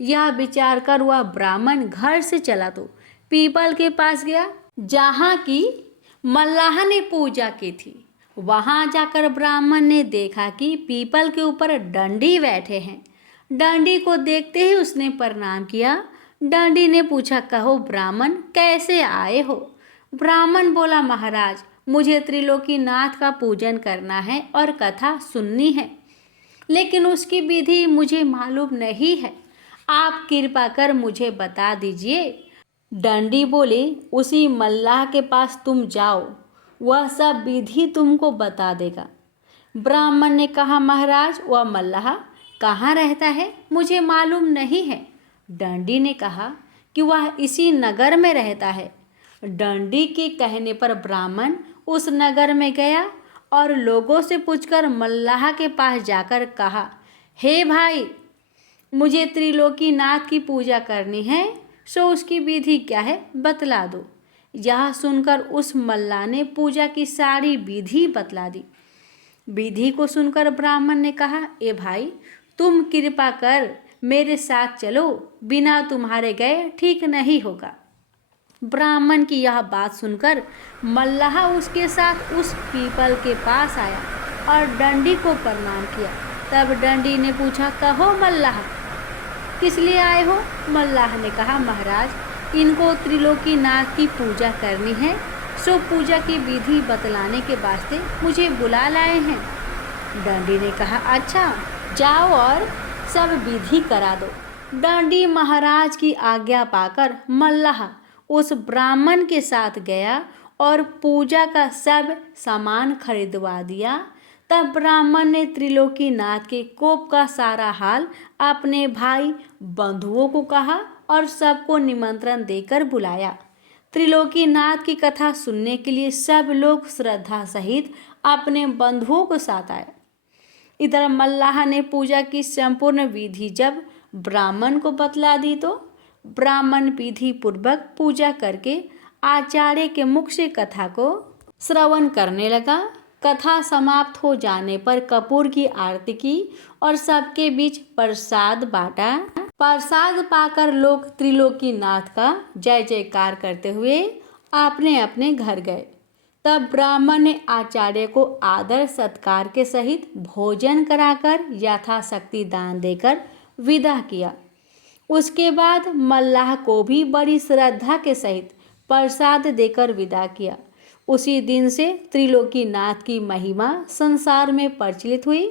यह विचार कर वह ब्राह्मण घर से चला तो पीपल के पास गया जहाँ की मल्लाह ने पूजा की थी। वहाँ जाकर ब्राह्मण ने देखा कि पीपल के ऊपर डंडी बैठे हैं। डंडी को देखते ही उसने प्रणाम किया। डंडी ने पूछा, कहो ब्राह्मण, कैसे आए हो। ब्राह्मण बोला, महाराज, मुझे त्रिलोकीनाथ का पूजन करना है और कथा सुननी है, लेकिन उसकी विधि मुझे मालूम नहीं है, आप कृपा कर मुझे बता दीजिए। डंडी बोले, उसी मल्लाह के पास तुम जाओ, वह सब विधि तुमको बता देगा। ब्राह्मण ने कहा, महाराज, वह मल्लाह कहाँ रहता है, मुझे मालूम नहीं है। डंडी ने कहा कि वह इसी नगर में रहता है। डंडी के कहने पर ब्राह्मण उस नगर में गया और लोगों से पूछकर मल्लाह के पास जाकर कहा, हे भाई, मुझे त्रिलोकीनाथ की पूजा करनी है, सो उसकी विधि क्या है बतला दो। यह सुनकर उस मल्लाह ने पूजा की सारी विधि बतला दी। विधि को सुनकर ब्राह्मण ने कहा, ए भाई, तुम कृपा कर मेरे साथ चलो, बिना तुम्हारे गए ठीक नहीं होगा। ब्राह्मण की यह बात सुनकर मल्लाह उसके साथ उस पीपल के पास आया और डंडी को प्रणाम किया। तब डंडी ने पूछा, कहो मल्लाह, किस लिए आए हो। मल्लाह ने कहा, महाराज, इनको त्रिलोकीनाथ की पूजा करनी है, सो पूजा की विधि बतलाने के वास्ते मुझे बुला लाए हैं। डंडी ने कहा, अच्छा, जाओ और सब विधि करा दो। डंडी महाराज की आज्ञा पाकर मल्लाह उस ब्राह्मण के साथ गया और पूजा का सब सामान खरीदवा दिया। तब ब्राह्मण ने त्रिलोकीनाथ के कोप का सारा हाल अपने भाई बंधुओं को कहा और सबको निमंत्रण देकर बुलाया। त्रिलोकीनाथ की कथा सुनने के लिए सब लोग श्रद्धा सहित अपने बंधुओं को साथ आए। इधर मल्लाह ने पूजा की संपूर्ण विधि जब ब्राह्मण को बतला दी तो ब्राह्मण विधि पूर्वक पूजा करके आचार्य के मुख से कथा को श्रवण करने लगा। कथा समाप्त हो जाने पर कपूर की आरती की और सबके बीच प्रसाद बांटा। प्रसाद पाकर लोग त्रिलोकीनाथ का जय जयकार करते हुए अपने अपने घर गए। तब ब्राह्मण ने आचार्य को आदर सत्कार के सहित भोजन कराकर यथाशक्ति दान देकर विदा किया। उसके बाद मल्लाह को भी बड़ी श्रद्धा के सहित प्रसाद देकर विदा किया। उसी दिन से त्रिलोकीनाथ की महिमा संसार में प्रचलित हुई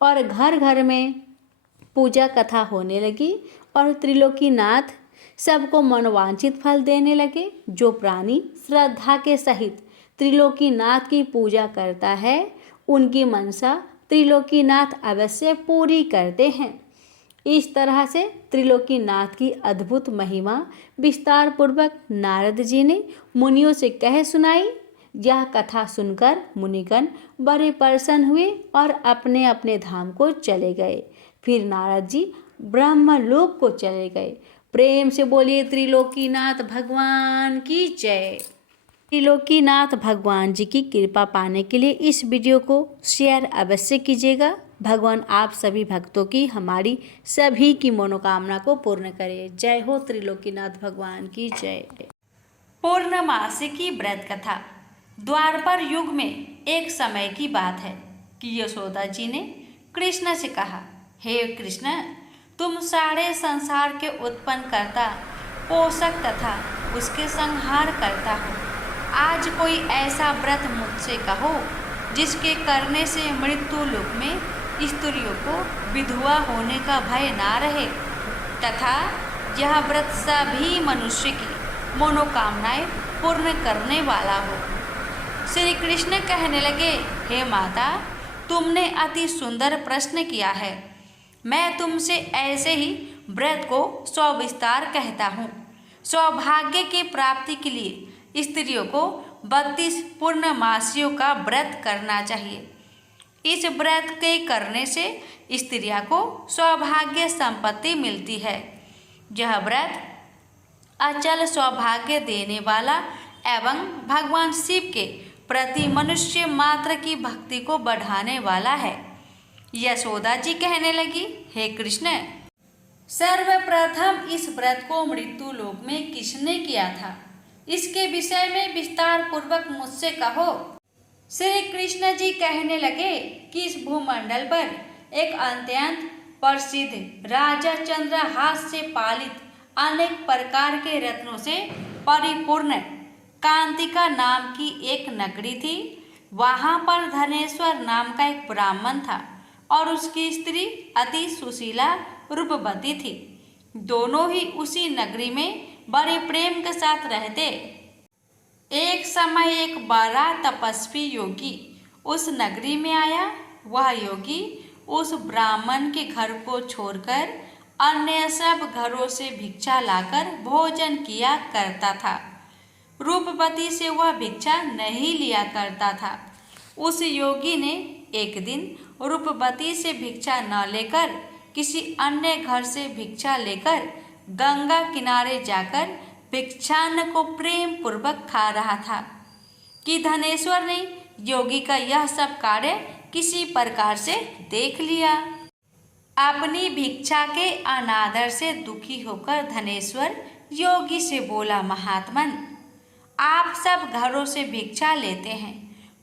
और घर घर में पूजा कथा होने लगी और त्रिलोकीनाथ सबको मनोवांछित फल देने लगे। जो प्राणी श्रद्धा के सहित त्रिलोकीनाथ की पूजा करता है उनकी मनसा त्रिलोकीनाथ अवश्य पूरी करते हैं। इस तरह से त्रिलोकीनाथ की अद्भुत महिमा विस्तार पूर्वक नारद जी ने मुनियों से कह सुनाई। यह कथा सुनकर मुनिगण बड़े प्रसन्न हुए और अपने अपने धाम को चले गए। फिर नारद जी ब्रह्मलोक को चले गए। प्रेम से बोलिए त्रिलोकीनाथ भगवान की जय। त्रिलोकीनाथ भगवान जी की कृपा पाने के लिए इस वीडियो को शेयर अवश्य कीजिएगा। भगवान आप सभी भक्तों की, हमारी सभी की मनोकामना को पूर्ण करे। जय हो त्रिलोकीनाथ भगवान की जय। पूर्णमासी की व्रत कथा। द्वापर युग में एक समय की बात है कि यशोदा जी ने कृष्ण से कहा, हे कृष्ण, तुम सारे संसार के उत्पन्न करता, पोषक तथा उसके संहार करता हो। आज कोई ऐसा व्रत मुझसे कहो जिसके करने से मृत्यु लोक में स्त्रियों को विधवा होने का भय ना रहे तथा यह व्रत सभी मनुष्य की मनोकामनाएं पूर्ण करने वाला हो। श्री कृष्ण कहने लगे, हे माता, तुमने अति सुंदर प्रश्न किया है। मैं तुमसे ऐसे ही व्रत को सविस्तार कहता हूँ। सौभाग्य की प्राप्ति के लिए स्त्रियों को 32 पूर्णमासियों का व्रत करना चाहिए। इस व्रत के करने से स्त्रियों को सौभाग्य संपत्ति मिलती है। यह व्रत अचल सौभाग्य देने वाला एवं भगवान शिव के प्रति मनुष्य मात्र की भक्ति को बढ़ाने वाला है। यशोदा जी कहने लगी, हे कृष्ण, सर्वप्रथम इस व्रत को मृत्यु लोक में किसने किया था? इसके विषय में विस्तार पूर्वक मुझसे कहो। श्री कृष्ण जी कहने लगे कि इस भूमंडल पर एक अत्यंत प्रसिद्ध राजा चंद्रहास से पालित अनेक प्रकार के रत्नों से परिपूर्ण कांतिका नाम की एक नगरी थी। वहाँ पर धनेश्वर नाम का एक ब्राह्मण था और उसकी स्त्री अति सुशीला रूपवती थी। दोनों ही उसी नगरी में बड़े प्रेम के साथ रहते। एक समय एक बड़ा तपस्वी योगी उस नगरी में आया। वह योगी उस ब्राह्मण के घर को छोड़कर अन्य सब घरों से भिक्षा लाकर भोजन किया करता था। रूपवती से वह भिक्षा नहीं लिया करता था। उस योगी ने एक दिन रूपवती से भिक्षा न लेकर किसी अन्य घर से भिक्षा लेकर गंगा किनारे जाकर भिक्षान्न को प्रेम पूर्वक खा रहा था कि धनेश्वर ने योगी का यह सब कार्य किसी प्रकार से देख लिया। अपनी भिक्षा के अनादर से दुखी होकर धनेश्वर योगी से बोला, महात्मन, आप सब घरों से भिक्षा लेते हैं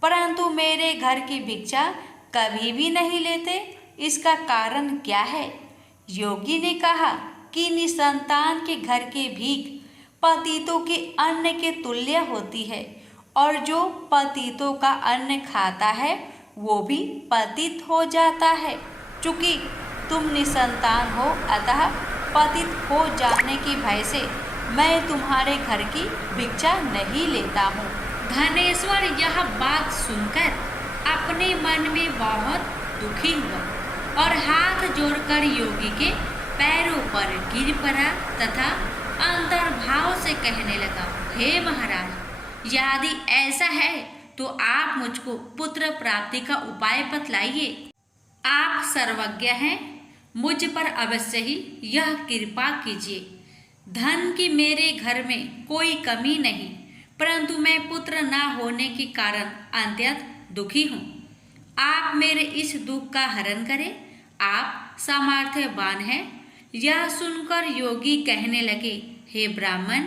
परंतु मेरे घर की भिक्षा कभी भी नहीं लेते, इसका कारण क्या है? योगी ने कहा कि निसंतान के घर की भीख पतितों के अन्न के तुल्य होती है और जो पतितों का अन्न खाता है वो भी पतित हो जाता है। चूँकि तुम निसंतान हो अतः पतित हो जाने के भय से मैं तुम्हारे घर की भिक्षा नहीं लेता हूँ। धनेश्वर यह बात सुनकर अपने मन में बहुत दुखी हुआ और हाथ जोड़कर योगी के पैरों पर गिर पड़ा तथा अंतर्भाव से कहने लगा, हे महाराज, यदि ऐसा है तो आप मुझको पुत्र प्राप्ति का उपाय बतलाइए। आप सर्वज्ञ हैं, मुझ पर अवश्य ही यह कृपा कीजिए। धन की मेरे घर में कोई कमी नहीं परंतु मैं पुत्र न होने के कारण अत्यंत दुखी हूँ। आप मेरे इस दुख का हरण करें। आप सामर्थ्यवान हैं, यह सुनकर योगी कहने लगे, हे ब्राह्मण,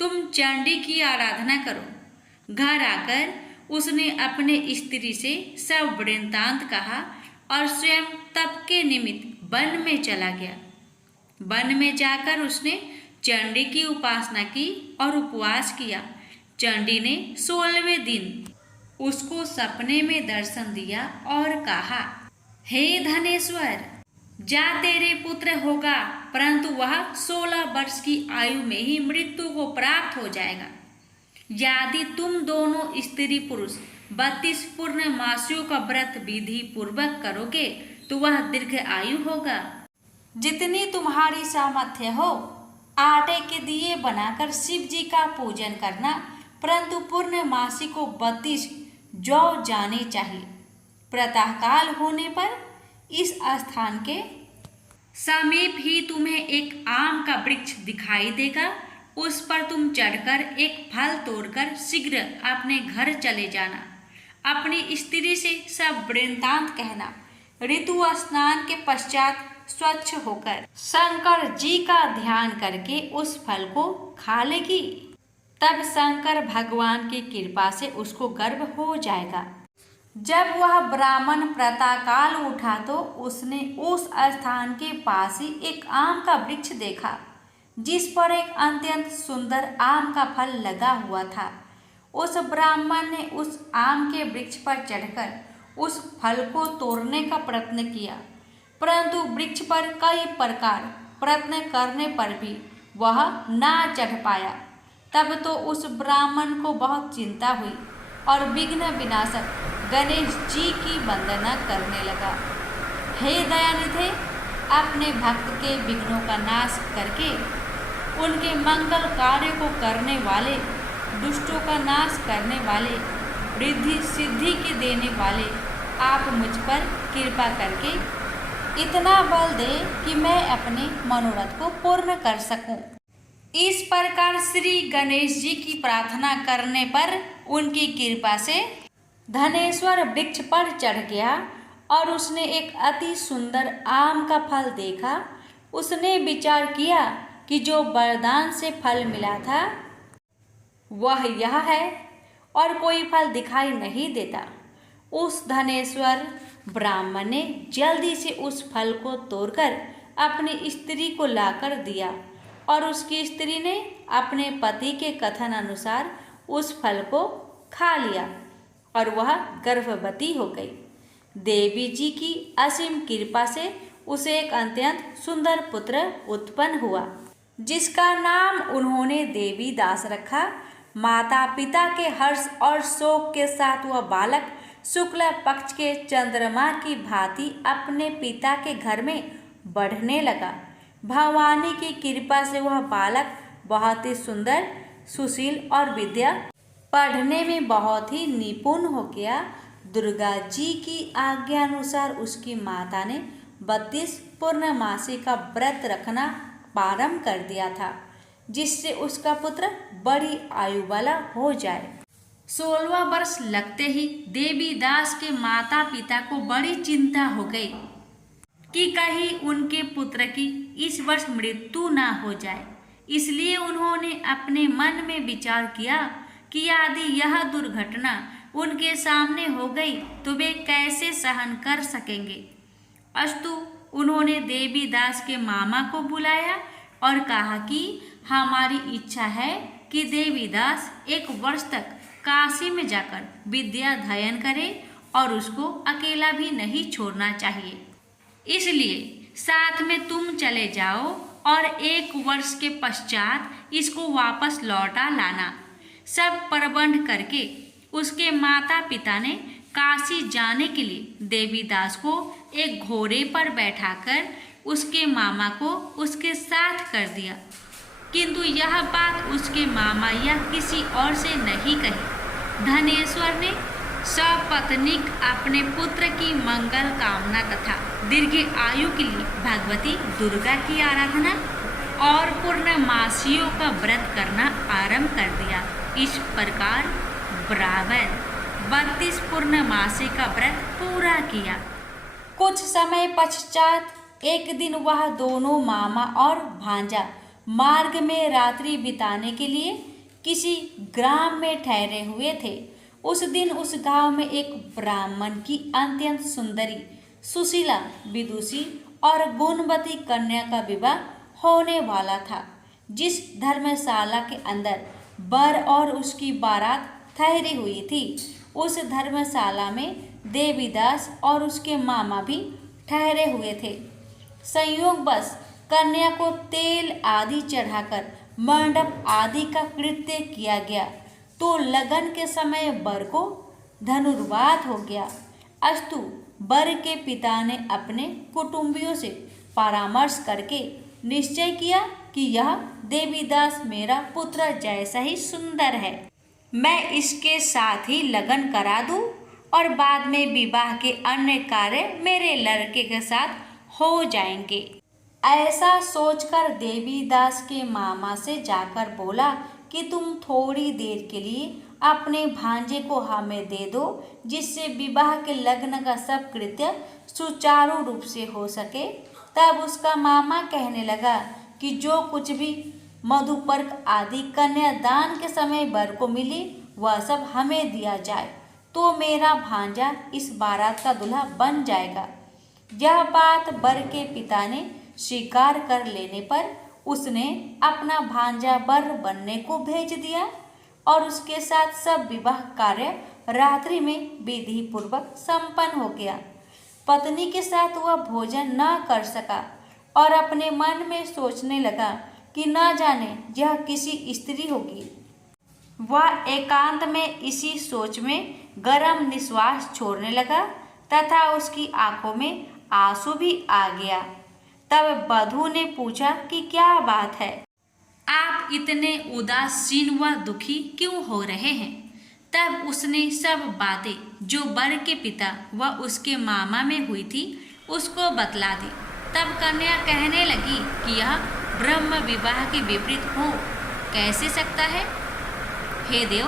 तुम चंडी की आराधना करो। घर आकर उसने अपने स्त्री से सब वृत्तांत कहा और स्वयं तप के निमित्त वन में चला गया। वन में जाकर उसने चंडी की उपासना की और उपवास किया। चंडी ने 16वें दिन उसको सपने में दर्शन दिया और कहा, हे धनेश्वर, जा तेरे पुत्र होगा, परंतु वह 16 वर्ष की आयु में ही मृत्यु को प्राप्त हो जाएगा। यदि तुम दोनों स्त्री पुरुष 32 पूर्णमासियों का व्रत विधि पूर्वक करोगे तो वह दीर्घ आयु होगा। जितनी तुम्हारी सामर्थ्य हो, आटे के दिए बनाकर शिव जी का पूजन करना, परंतु पूर्णमासी को 32 जौ जाने चाहिए। प्रातःकाल होने पर इस स्थान के समीप ही तुम्हें एक आम का वृक्ष दिखाई देगा। उस पर तुम चढ़कर एक फल तोड़कर शीघ्र अपने घर चले जाना। अपनी स्त्री से सब वृत्तांत कहना। ऋतु स्नान के पश्चात स्वच्छ होकर शंकर जी का ध्यान करके उस फल को खा लेगी। तब शंकर भगवान की कृपा से उसको गर्भ हो जाएगा। जब वह ब्राह्मण प्रातःकाल उठा तो उसने उस स्थान के पास ही एक आम का वृक्ष देखा, जिस पर एक अत्यंत सुंदर आम का फल लगा हुआ था। उस ब्राह्मण ने उस आम के वृक्ष पर चढ़कर उस फल को तोड़ने का प्रयत्न किया, परंतु वृक्ष पर कई प्रकार प्रयत्न करने पर भी वह ना चढ़ पाया। तब तो उस ब्राह्मण को बहुत चिंता हुई और विघ्न विनाशक गणेश जी की वंदना करने लगा। हे दयानिधे, अपने भक्त के विघ्नों का नाश करके उनके मंगल कार्य को करने वाले, दुष्टों का नाश करने वाले, रिद्धि सिद्धि के देने वाले, आप मुझ पर कृपा करके इतना बल दे कि मैं अपने मनोरथ को पूर्ण कर सकूं। इस प्रकार श्री गणेश जी की प्रार्थना करने पर उनकी कृपा से धनेश्वर वृक्ष पर चढ़ गया और उसने एक अति सुंदर आम का फल देखा। उसने विचार किया कि जो वरदान से फल मिला था वह यह है और कोई फल दिखाई नहीं देता। उस धनेश्वर ब्राह्मण ने जल्दी से उस फल को तोड़कर अपनी स्त्री को लाकर दिया और उसकी स्त्री ने अपने पति के कथन अनुसार उस फल को खा लिया और वह गर्भवती हो गई। देवी जी की असीम कृपा से उसे एक अत्यंत सुंदर पुत्र उत्पन्न हुआ, जिसका नाम उन्होंने देवी दास रखा। माता पिता के हर्ष और शोक के साथ वह बालक शुक्ल पक्ष के चंद्रमा की भांति अपने पिता के घर में बढ़ने लगा। भवानी की कृपा से वह बालक बहुत ही सुंदर, सुशील और विद्या पढ़ने में बहुत ही निपुण हो गया। दुर्गा जी की आज्ञा अनुसार उसकी माता ने 32 पूर्णमासी का व्रत रखना प्रारंभ कर दिया था, जिससे उसका पुत्र बड़ी आयु वाला हो जाए। 16वां वर्ष लगते ही देवी दास के माता पिता को बड़ी चिंता हो गई कि कहीं उनके पुत्र की इस वर्ष मृत्यु ना हो जाए। इसलिए उन्होंने अपने मन में विचार किया कि यदि यह दुर्घटना उनके सामने हो गई तो वे कैसे सहन कर सकेंगे। अस्तु उन्होंने देवी दास के मामा को बुलाया और कहा कि हमारी इच्छा है कि देवी दास 1 वर्ष तक काशी में जाकर विद्या अध्ययन करे और उसको अकेला भी नहीं छोड़ना चाहिए। इसलिए साथ में तुम चले जाओ और 1 वर्ष के पश्चात इसको वापस लौटा लाना। सब प्रबंध करके उसके माता पिता ने काशी जाने के लिए देवीदास को एक घोड़े पर बैठाकर उसके मामा को उसके साथ कर दिया, किंतु यह बात उसके मामा या किसी और से नहीं कही। धनेश्वर ने सपत्नीक अपने पुत्र की मंगल कामना तथा दीर्घ आयु के लिए भगवती दुर्गा की आराधना और पूर्णमासियों का व्रत करना आरंभ कर दिया। इस प्रकार बराबर 32 पूर्णमासी का व्रत पूरा किया। कुछ समय पश्चात एक दिन वह दोनों मामा और भांजा मार्ग में रात्रि बिताने के लिए किसी ग्राम में ठहरे हुए थे। उस दिन उस गांव में एक ब्राह्मण की अत्यंत सुंदरी, सुशीला, विदुषी और गुणवती कन्या का विवाह होने वाला था। जिस धर्मशाला के अंदर वर और उसकी बारात ठहरी हुई थी, उस धर्मशाला में देवीदास और उसके मामा भी ठहरे हुए थे। संयोगवश कन्या को तेल आदि चढ़ाकर मंडप आदि का कृत्य किया गया तो लगन के समय वर को धनुर्वात हो गया। अस्तु वर के पिता ने अपने कुटुंबियों से परामर्श करके निश्चय किया कि यह देवीदास मेरा पुत्र जैसा ही सुंदर है, मैं इसके साथ ही लगन करा दूं और बाद में विवाह के अन्य कार्य मेरे लड़के के साथ हो जाएंगे। ऐसा सोचकर देवीदास के मामा से जाकर बोला कि तुम थोड़ी देर के लिए अपने भांजे को हमें दे दो, जिससे विवाह के लग्न का सब कृत्य सुचारू रूप से हो सके। तब उसका मामा कहने लगा कि जो कुछ भी मधुपर्क आदि कन्यादान के समय वर को मिले वह सब हमें दिया जाए, तो मेरा भांजा इस बारात का दूल्हा बन जाएगा। यह बात वर के पिता ने स्वीकार कर लेने पर उसने अपना भांजा वर बनने को भेज दिया और उसके साथ सब विवाह कार्य रात्रि में विधि पूर्वक संपन्न हो गया। पत्नी के साथ वह भोजन न कर सका और अपने मन में सोचने लगा कि न जाने यह किसी स्त्री होगी। वह एकांत में इसी सोच में गरम निश्वास छोड़ने लगा तथा उसकी आंखों में आंसू भी आ गया। तब वधू ने पूछा कि क्या बात है, आप इतने उदासीन व दुखी क्यों हो रहे हैं? तब उसने सब बातें जो वर के पिता व उसके मामा में हुई थी उसको बतला दी। तब कन्या कहने लगी कि यह ब्रह्म विवाह के विपरीत हो कैसे सकता है? हे देव,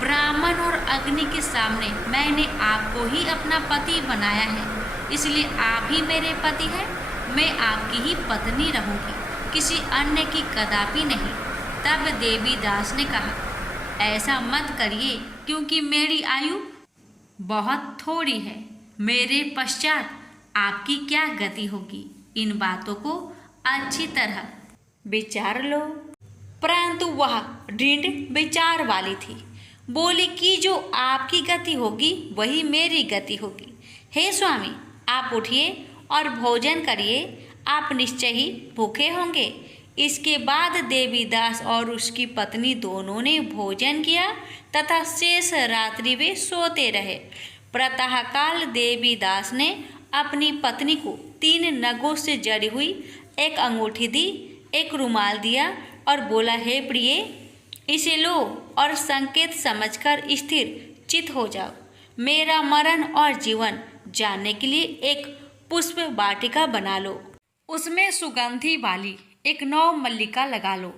ब्राह्मण और अग्नि के सामने मैंने आपको ही अपना पति बनाया है, इसलिए आप ही मेरे पति हैं। मैं आपकी ही पत्नी रहूंगी, किसी अन्य की कदापि नहीं। तब देवीदास ने कहा, ऐसा मत करिए, क्योंकि मेरी आयु बहुत थोड़ी है। मेरे पश्चात आपकी क्या गति होगी, इन बातों को अच्छी तरह विचार लो। परंतु वह दृढ़ विचार वाली थी, बोली कि जो आपकी गति होगी वही मेरी गति होगी। हे स्वामी, आप उठिए और भोजन करिए, आप निश्चय ही भूखे होंगे। इसके बाद देवीदास और उसकी पत्नी दोनों ने भोजन किया तथा शेष रात्रि वे सोते रहे। प्रातःकाल देवीदास ने अपनी पत्नी को 3 नगों से जड़ी हुई एक अंगूठी दी, एक रुमाल दिया और बोला, हे प्रिय, इसे लो और संकेत समझकर स्थिर चित हो जाओ। मेरा मरण और जीवन जानने के लिए एक पुष्प वाटिका बना लो, उसमें सुगंधी वाली एक नौ मल्लिका लगा लो,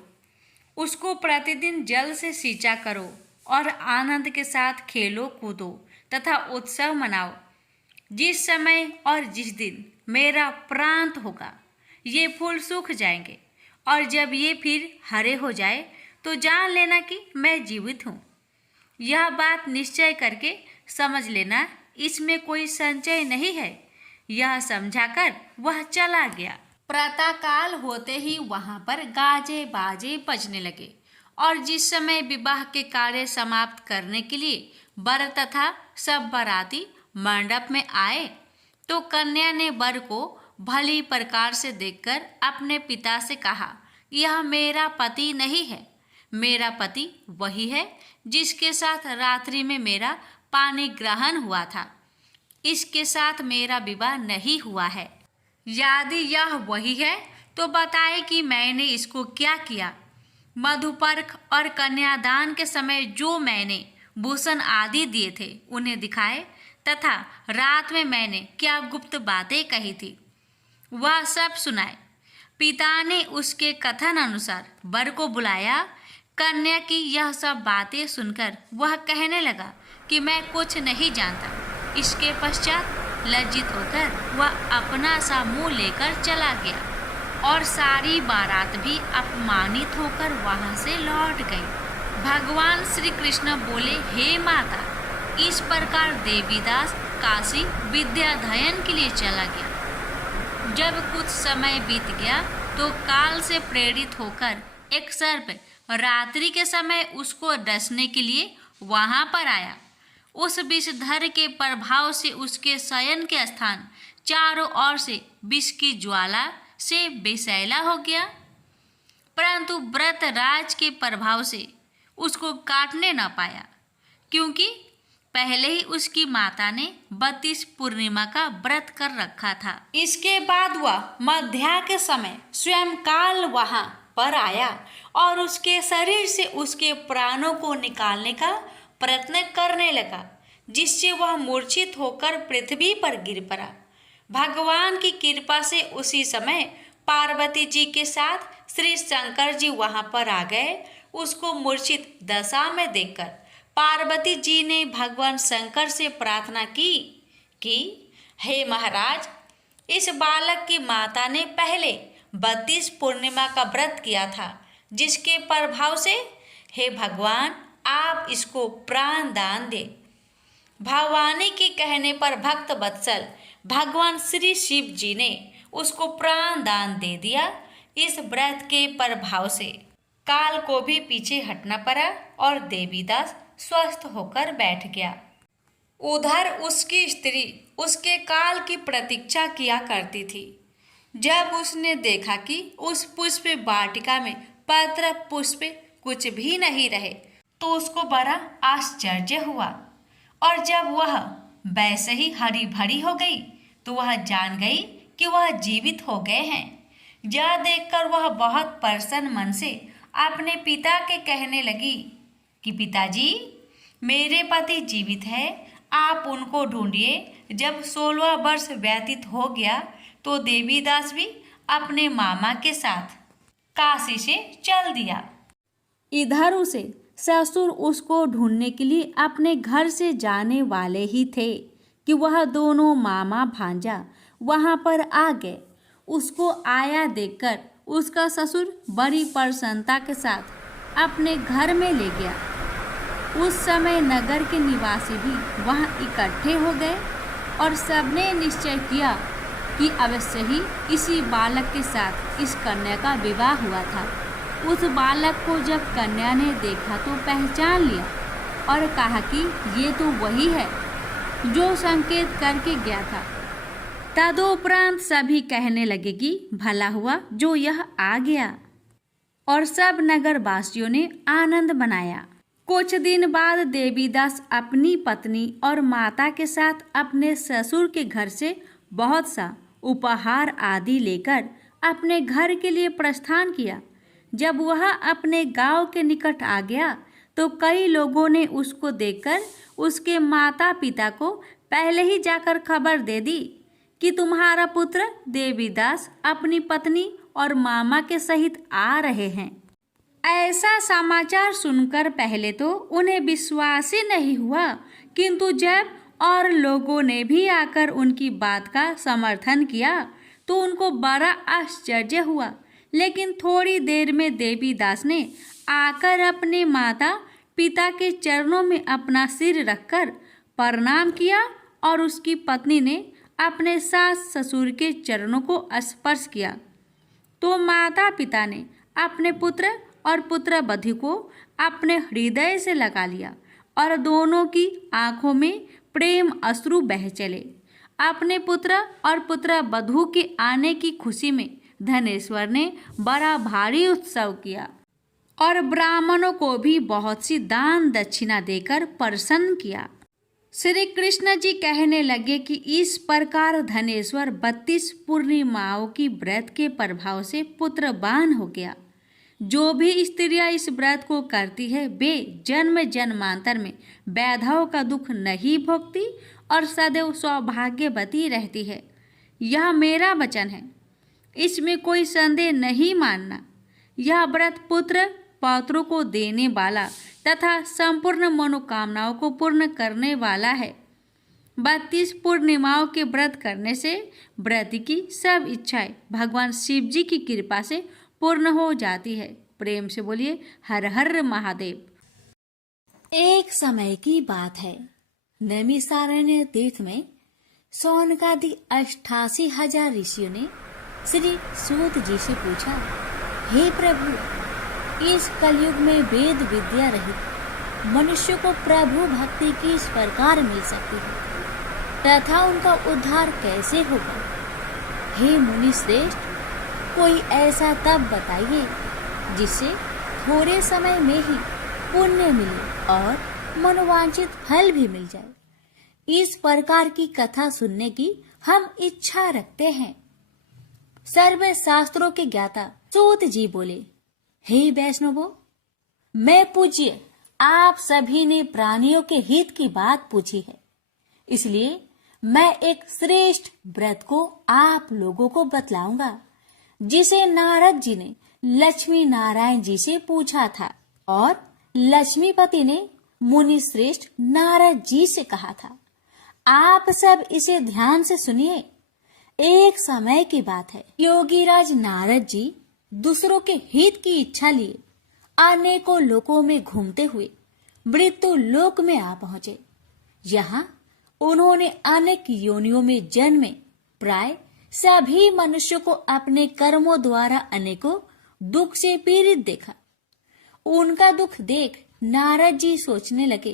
उसको प्रतिदिन जल से सींचा करो और आनंद के साथ खेलो कूदो तथा उत्सव मनाओ। जिस समय और जिस दिन मेरा प्रांत होगा ये फूल सूख जाएंगे और जब ये फिर हरे हो जाए तो जान लेना कि मैं जीवित हूँ। यह बात निश्चय करके समझ लेना, इसमें कोई संचय नहीं है। यह समझाकर वह चला गया। प्रातःकाल होते ही वहां पर गाजे बाजे बजने लगे और जिस समय विवाह के कार्य समाप्त करने के लिए वर तथा सब बाराती मंडप में आए तो कन्या ने वर को भली प्रकार से देखकर अपने पिता से कहा, यह मेरा पति नहीं है, मेरा पति वही है जिसके साथ रात्रि में मेरा पानी ग्रहण हुआ था। इसके साथ मेरा विवाह नहीं हुआ है। यदि यह वही है तो बताए कि मैंने इसको क्या किया। मधुपर्क और कन्यादान के समय जो मैंने भूषण आदि दिए थे उन्हें दिखाए तथा रात में मैंने क्या गुप्त बातें कही थी वह सब सुनाए। पिता ने उसके कथन अनुसार वर को बुलाया। कन्या की यह सब बातें सुनकर वह कहने लगा कि मैं कुछ नहीं जानता। इसके पश्चात लज्जित होकर वह अपना सा मुंह लेकर चला गया और सारी बारात भी अपमानित होकर वहां से लौट गई। भगवान श्री कृष्ण बोले, हे माता, इस प्रकार देवीदास काशी विद्याध्ययन के लिए चला गया। जब कुछ समय बीत गया तो काल से प्रेरित होकर एक सर्प रात्रि के समय उसको डसने के लिए वहां पर आया। उस विषधर के प्रभाव से उसके शयन के स्थान चारों ओर से विष की ज्वाला से बेसैला हो गया, परंतु व्रतराज के प्रभाव से उसको काटने न पाया, क्योंकि पहले ही उसकी माता ने 32 पूर्णिमा का व्रत कर रखा था। इसके बाद वह मध्या के समय स्वयं काल वहां पर आया और उसके शरीर से उसके प्राणों को निकालने का प्रयत्न करने लगा, जिससे वह मूर्छित होकर पृथ्वी पर गिर पड़ा। भगवान की कृपा से उसी समय पार्वती जी के साथ श्री शंकर जी वहां पर आ गए। उसको मूर्छित दशा में देखकर पार्वती जी ने भगवान शंकर से प्रार्थना की कि हे महाराज, इस बालक की माता ने पहले 32 पूर्णिमा का व्रत किया था, जिसके प्रभाव से हे भगवान आप इसको प्राण दान दे। भवानी के कहने पर भक्त वत्सल भगवान श्री शिव जी ने उसको प्राण दान दे दिया। इस व्रत के प्रभाव से काल को भी पीछे हटना पड़ा और देवीदास स्वस्थ होकर बैठ गया। उधर उसकी स्त्री उसके काल की प्रतीक्षा किया करती थी। जब उसने देखा कि उस पुष्प वाटिका में पत्र पुष्प कुछ भी नहीं रहे तो उसको बड़ा आश्चर्य हुआ, और जब वह वैसे ही हरी भरी हो गई तो वह जान गई कि वह जीवित हो गए हैं। यह देखकर वह बहुत प्रसन्न मन से अपने पिता के कहने लगी कि पिताजी, मेरे पति जीवित है, आप उनको ढूंढिए। जब 16 वर्ष व्यतीत हो गया तो देवीदास भी अपने मामा के साथ काशी से चल दिया। इधर उसे ससुर उसको ढूंढने के लिए अपने घर से जाने वाले ही थे कि वह दोनों मामा भांजा वहां पर आ गए। उसको आया देखकर उसका ससुर बड़ी प्रसन्नता के साथ अपने घर में ले गया। उस समय नगर के निवासी भी वहां इकट्ठे हो गए और सबने निश्चय किया कि अवश्य ही इसी बालक के साथ इस कन्या का विवाह हुआ था। उस बालक को जब कन्या ने देखा तो पहचान लिया और कहा कि ये तो वही है जो संकेत करके गया था। तदुपरांत सभी कहने लगे कि भला हुआ जो यह आ गया, और सब नगरवासियों ने आनंद मनाया। कुछ दिन बाद देवीदास अपनी पत्नी और माता के साथ अपने ससुर के घर से बहुत सा उपहार आदि लेकर अपने घर के लिए प्रस्थान किया। जब वह अपने गांव के निकट आ गया तो कई लोगों ने उसको देखकर उसके माता पिता को पहले ही जाकर खबर दे दी कि तुम्हारा पुत्र देवीदास अपनी पत्नी और मामा के सहित आ रहे हैं। ऐसा समाचार सुनकर पहले तो उन्हें विश्वास ही नहीं हुआ, किंतु जब और लोगों ने भी आकर उनकी बात का समर्थन किया तो उनको बड़ा आश्चर्य हुआ। लेकिन थोड़ी देर में देवीदास ने आकर अपने माता पिता के चरणों में अपना सिर रखकर प्रणाम किया और उसकी पत्नी ने अपने सास ससुर के चरणों को स्पर्श किया तो माता पिता ने अपने पुत्र और पुत्रवधू को अपने हृदय से लगा लिया और दोनों की आंखों में प्रेम अश्रु बह चले। अपने पुत्र और पुत्रवधू के आने की खुशी में धनेश्वर ने बड़ा भारी उत्सव किया और ब्राह्मणों को भी बहुत सी दान दक्षिणा देकर प्रसन्न किया। श्री कृष्ण जी कहने लगे कि इस प्रकार धनेश्वर 32 पूर्णिमाओं की व्रत के प्रभाव से पुत्रवान हो गया। जो भी स्त्रियां इस व्रत को करती है वे जन्म जन्मांतर में वैधव का दुख नहीं भोगती और सदैव सौभाग्यवती रहती है। यह मेरा वचन है, इसमें कोई संदेह नहीं मानना। यह व्रत पुत्र पौत्रों को देने वाला तथा संपूर्ण मनोकामनाओं को पूर्ण करने वाला है। 32 पूर्णिमाओं के व्रत करने से व्रत की सब इच्छाएं भगवान शिव जी की कृपा से पूर्ण हो जाती है। प्रेम से बोलिए हर हर महादेव। एक समय की बात है, नैमिषारण्य तीर्थ में सौनकादि 88,000 ऋषियों ने श्री सूत जी से पूछा, हे प्रभु, इस कलयुग में वेद विद्या रहित मनुष्य को प्रभु भक्ति किस प्रकार मिल सकती है तथा उनका उद्धार कैसे होगा? हे मुनि श्रेष्ठ, कोई ऐसा तप बताइए जिससे थोड़े समय में ही पुण्य मिले और मनोवांछित फल भी मिल जाए। इस प्रकार की कथा सुनने की हम इच्छा रखते हैं। सर्व शास्त्रों के ज्ञाता सूत जी बोले, हे वैष्णवों, मैं पूज्य आप सभी ने प्राणियों के हित की बात पूछी है, इसलिए मैं एक श्रेष्ठ व्रत को आप लोगों को बतलाऊंगा जिसे नारद जी ने लक्ष्मी नारायण जी से पूछा था और लक्ष्मीपति ने मुनि श्रेष्ठ नारद जी से कहा था। आप सब इसे ध्यान से सुनिए। एक समय की बात है, योगीराज नारद जी दूसरों के हित की इच्छा लिए अनेकों लोकों में घूमते हुए मृत्यु लोक में आ पहुंचे। यहाँ उन्होंने अनेक योनियों में जन्मे प्राय सभी मनुष्यों को अपने कर्मों द्वारा अनेकों दुख से पीड़ित देखा। उनका दुख देख नारद जी सोचने लगे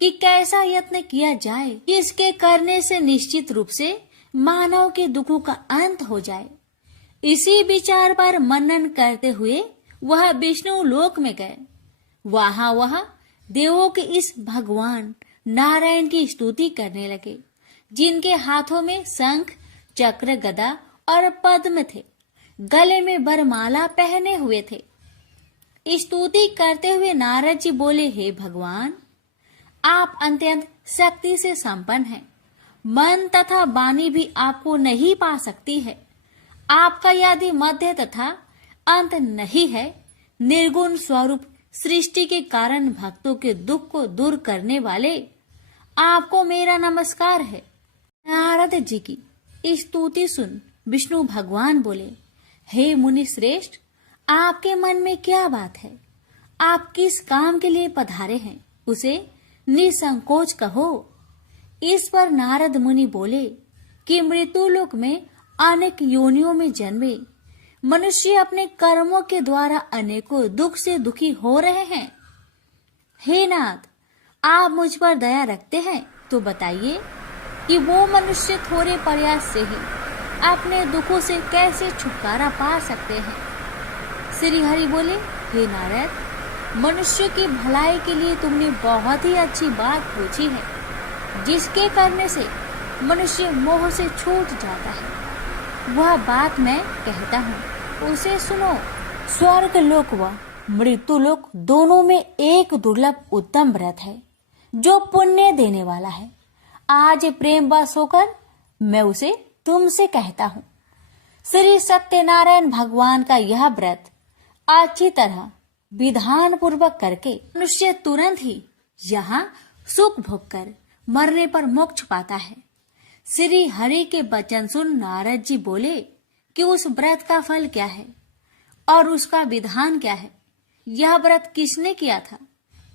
कि कैसा यत्न किया जाए इसके करने से निश्चित रूप से मानव के दुखों का अंत हो जाए। इसी विचार पर मनन करते हुए वह विष्णु लोक में गए। वह देवों के इस भगवान नारायण की स्तुति करने लगे, जिनके हाथों में शंख, चक्र, गदा और पद्म थे, गले में वरमाला पहने हुए थे। स्तुति करते हुए नारद जी बोले, हे भगवान, आप अत्यंत शक्ति से संपन्न हैं। मन तथा वाणी भी आपको नहीं पा सकती है। आपका यदि मध्य तथा अंत नहीं है, निर्गुण स्वरूप सृष्टि के कारण भक्तों के दुख को दूर करने वाले, आपको मेरा नमस्कार है। नारद जी की स्तुति सुन विष्णु भगवान बोले, हे मुनि श्रेष्ठ, आपके मन में क्या बात है? आप किस काम के लिए पधारे हैं, उसे निसंकोच कहो। इस पर नारद मुनि बोले कि मृत्यु लोक में अनेक योनियों में जन्मे मनुष्य अपने कर्मों के द्वारा अनेकों दुख से दुखी हो रहे हैं। हे नाथ, आप मुझ पर दया रखते हैं तो बताइए कि वो मनुष्य थोड़े प्रयास से ही अपने दुखों से कैसे छुटकारा पा सकते हैं। श्री हरि बोले, हे नारद, मनुष्य की भलाई के लिए तुमने बहुत ही अच्छी बात पूछी है। जिसके करने से मनुष्य मोह से छूट जाता है, वह बात मैं कहता हूँ, उसे सुनो। स्वर्ग लोक व मृत्यु लोक दोनों में एक दुर्लभ उत्तम व्रत है जो पुण्य देने वाला है। आज प्रेम वश होकर मैं उसे तुमसे कहता हूँ। श्री सत्यनारायण भगवान का यह व्रत अच्छी तरह विधान पूर्वक करके मनुष्य तुरंत ही यहाँ सुख भोग कर मरने पर मोक्ष पाता है। श्री हरि के वचन सुन नारद जी बोले कि उस व्रत का फल क्या है और उसका विधान क्या है। यह व्रत किसने किया था,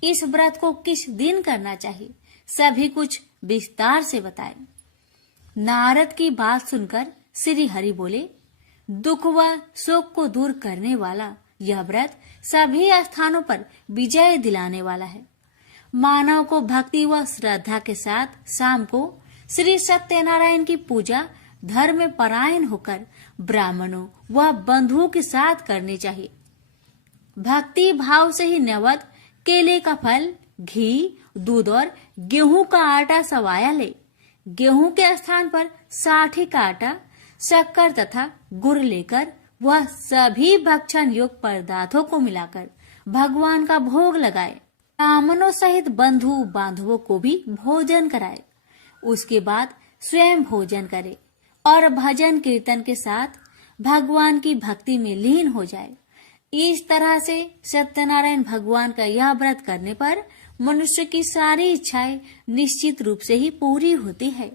इस व्रत को किस दिन करना चाहिए, सभी कुछ विस्तार से बताए। नारद की बात सुनकर श्री हरि बोले, दुख व शोक को दूर करने वाला यह व्रत सभी स्थानों पर विजय दिलाने वाला है। मानव को भक्ति व श्रद्धा के साथ शाम को श्री सत्यनारायण की पूजा धर्म परायण होकर ब्राह्मणों व बंधुओं के साथ करनी चाहिए। भक्ति भाव से ही नैवेद्य केले का फल, घी, दूध और गेहूं का आटा सवाया ले। गेहूं के स्थान पर साठी का आटा, शक्कर तथा गुड़ लेकर वह सभी भक्षण योग्य पदार्थों को मिलाकर भगवान का भोग लगाए। ब्राह्मणों सहित बंधु बांधवों को भी भोजन कराए। उसके बाद स्वयं भोजन करे और भजन कीर्तन के साथ भगवान की भक्ति में लीन हो जाए। इस तरह से सत्यनारायण भगवान का यह व्रत करने पर मनुष्य की सारी इच्छाएं निश्चित रूप से ही पूरी होती है।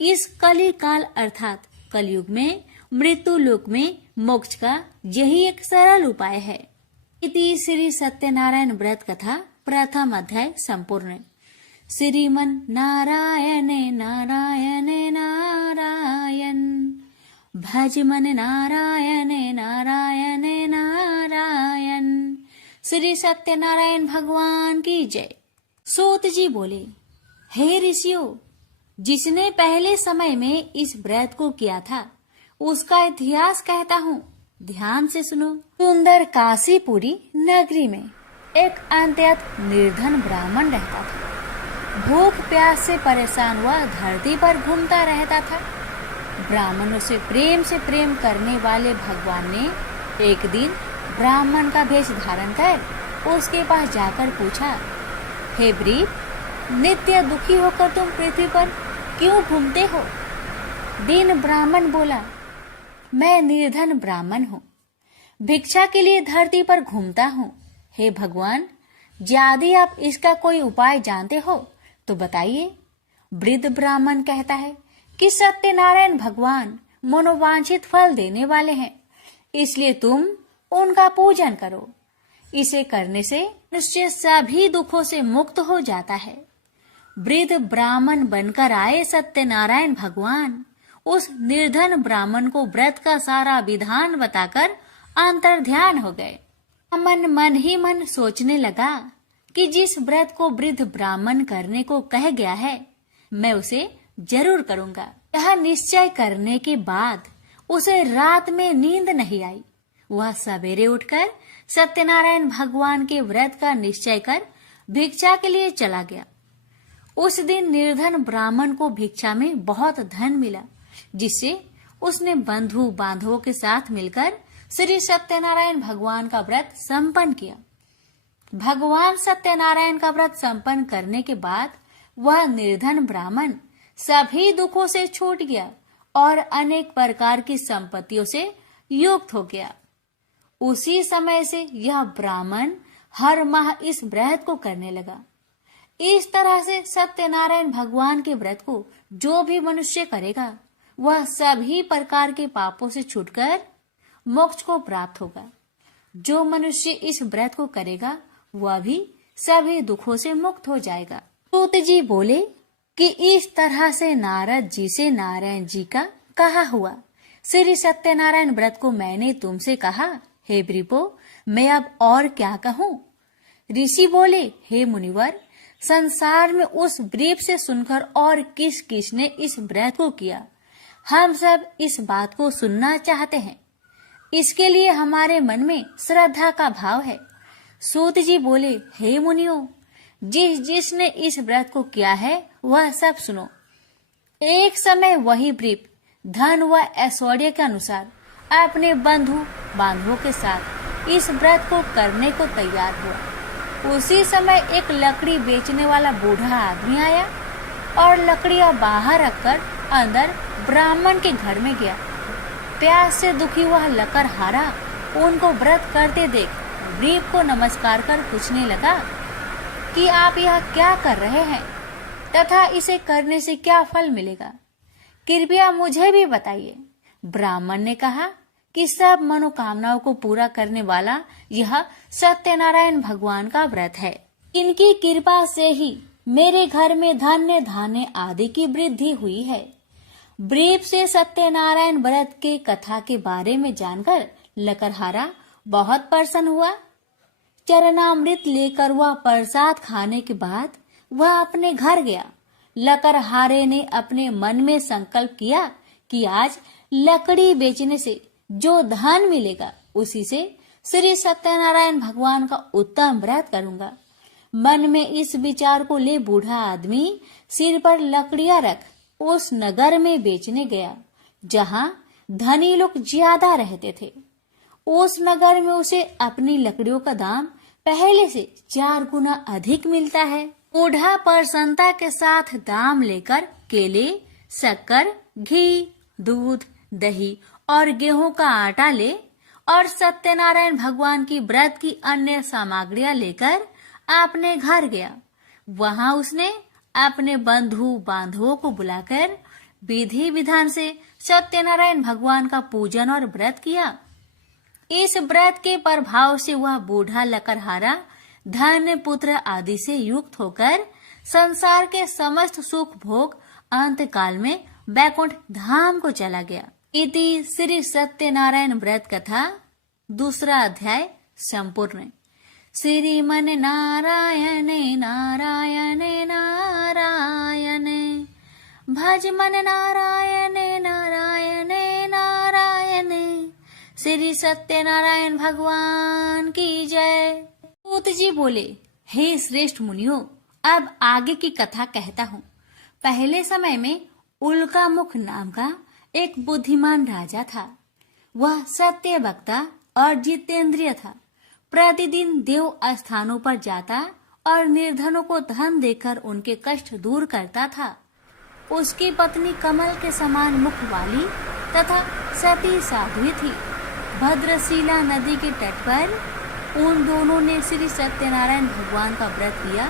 इस कली काल अर्थात कलयुग में मृत्यु लोक में मोक्ष का यही एक सरल उपाय है। इति श्री सत्यनारायण व्रत कथा प्रथम अध्याय संपूर्ण। श्रीमन नारायणे नारायणे नारायण, भज मन नारायणे नारायणे नारायण। श्री सत्यनारायण भगवान की जय। सूत जी बोले, हे ऋषियों, जिसने पहले समय में इस व्रत को किया था उसका इतिहास कहता हूँ, ध्यान से सुनो। सुंदर काशीपुरी नगरी में एक अत्यंत निर्धन ब्राह्मण रहता था। भूख प्यास से परेशान हुआ धरती पर घूमता रहता था। ब्राह्मणों से प्रेम करने वाले भगवान ने एक दिन ब्राह्मण का वेश धारण कर उसके पास जाकर पूछा, हे वृप, नित्य दुखी होकर तुम पृथ्वी पर क्यों घूमते हो? दीन ब्राह्मण बोला, मैं निर्धन ब्राह्मण हूँ, भिक्षा के लिए धरती पर घूमता हूँ। हे भगवान, यदि आप इसका कोई उपाय जानते हो तो बताइए। वृद्ध ब्राह्मण कहता है कि सत्यनारायण भगवान मनोवांछित फल देने वाले हैं, इसलिए तुम उनका पूजन करो। इसे करने से मनुष्य सभी दुखों से मुक्त हो जाता है। वृद्ध ब्राह्मण बनकर आए सत्यनारायण भगवान उस निर्धन ब्राह्मण को व्रत का सारा विधान बताकर अंतर्ध्यान हो गए। मन ही मन सोचने लगा कि जिस व्रत को वृद्ध ब्राह्मण करने को कह गया है मैं उसे जरूर करूंगा। यह निश्चय करने के बाद उसे रात में नींद नहीं आई। वह सवेरे उठकर सत्यनारायण भगवान के व्रत का निश्चय कर भिक्षा के लिए चला गया। उस दिन निर्धन ब्राह्मण को भिक्षा में बहुत धन मिला, जिससे उसने बंधु बांधवों के साथ मिलकर श्री सत्यनारायण भगवान का व्रत संपन्न किया। भगवान सत्यनारायण का व्रत संपन्न करने के बाद वह निर्धन ब्राह्मण सभी दुखों से छूट गया और अनेक प्रकार की संपत्तियों से युक्त हो गया। उसी समय से यह ब्राह्मण हर माह इस व्रत को करने लगा। इस तरह से सत्यनारायण भगवान के व्रत को जो भी मनुष्य करेगा वह सभी प्रकार के पापों से छूटकर मोक्ष को प्राप्त होगा। जो मनुष्य इस व्रत को करेगा वह भी सभी दुखों से मुक्त हो जाएगा। सूत जी बोले कि इस तरह से नारद जी से नारायण जी का कहा हुआ श्री सत्यनारायण व्रत को मैंने तुमसे कहा। हे वृपो, मैं अब और क्या कहूँ? ऋषि बोले, हे मुनिवर, संसार में उस वृप से सुनकर और किस किस ने इस व्रत को किया, हम सब इस बात को सुनना चाहते हैं। इसके लिए हमारे मन में श्रद्धा का भाव है। सूत जी बोले, हे मुनियों, जिसने इस व्रत को किया है वह सब सुनो। एक समय वही वृप धन व ऐश्वर्य के अनुसार अपने बंधु बांधवों के साथ इस व्रत को करने को तैयार हुआ। उसी समय एक लकड़ी बेचने वाला बूढ़ा आदमी आया और लकड़ियां बाहर रखकर अंदर ब्राह्मण के घर में गया। प्यास से दुखी वह लकड़हारा उनको व्रत करते देख वृप को नमस्कार कर पूछने लगा कि आप यह क्या कर रहे हैं तथा इसे करने से क्या फल मिलेगा, कृपया मुझे भी बताइए। ब्राह्मण ने कहा कि सब मनोकामनाओं को पूरा करने वाला यह सत्यनारायण भगवान का व्रत है। इनकी कृपा से ही मेरे घर में धान्य धान्य आदि की वृद्धि हुई है। वृप से सत्यनारायण व्रत के कथा के बारे में जानकर लकड़हारा बहुत प्रसन्न हुआ। चरणामृत लेकर वह प्रसाद खाने के बाद वह अपने घर गया। लकड़हारे ने अपने मन में संकल्प किया कि आज लकड़ी बेचने से जो धन मिलेगा उसी से श्री सत्यनारायण भगवान का उत्तम व्रत करूंगा। मन में इस विचार को ले बूढ़ा आदमी सिर पर लकड़ियां रख उस नगर में बेचने गया जहां धनी लोग ज्यादा रहते थे। उस नगर में उसे अपनी लकड़ियों का दाम पहले से 4 गुना अधिक मिलता है। बूढ़ा प्रसन्नता के साथ दाम लेकर केले, शक्कर, घी, दूध, दही और गेहूं का आटा ले और सत्यनारायण भगवान की व्रत की अन्य सामग्रियां लेकर अपने घर गया। वहां उसने अपने बंधु बांधवों को बुलाकर विधि विधान से सत्यनारायण भगवान का पूजन और व्रत किया। इस व्रत के प्रभाव से वह बूढ़ा लकड़हारा धन पुत्र आदि से युक्त होकर संसार के समस्त सुख भोग अंत काल में बैकुंठ धाम को चला गया। इति श्री सत्यनारायण व्रत कथा 2 अध्याय संपूर्ण। श्रीमन नारायणे नारायणे नारायणे भज मन नारायणे नारायणे नारायणे। श्री सत्यनारायण भगवान की जय। सूत जी बोले, हे श्रेष्ठ मुनियों, अब आगे की कथा कहता हूँ। पहले समय में उल्कामुख नाम का एक बुद्धिमान राजा था। वह सत्य वक्ता और जितेंद्रिय था। प्रतिदिन देव स्थानों पर जाता और निर्धनों को धन देकर उनके कष्ट दूर करता था। उसकी पत्नी कमल के समान मुख वाली तथा सती साध्वी थी। भद्रशिला नदी के तट पर उन दोनों ने श्री सत्यनारायण भगवान का व्रत किया।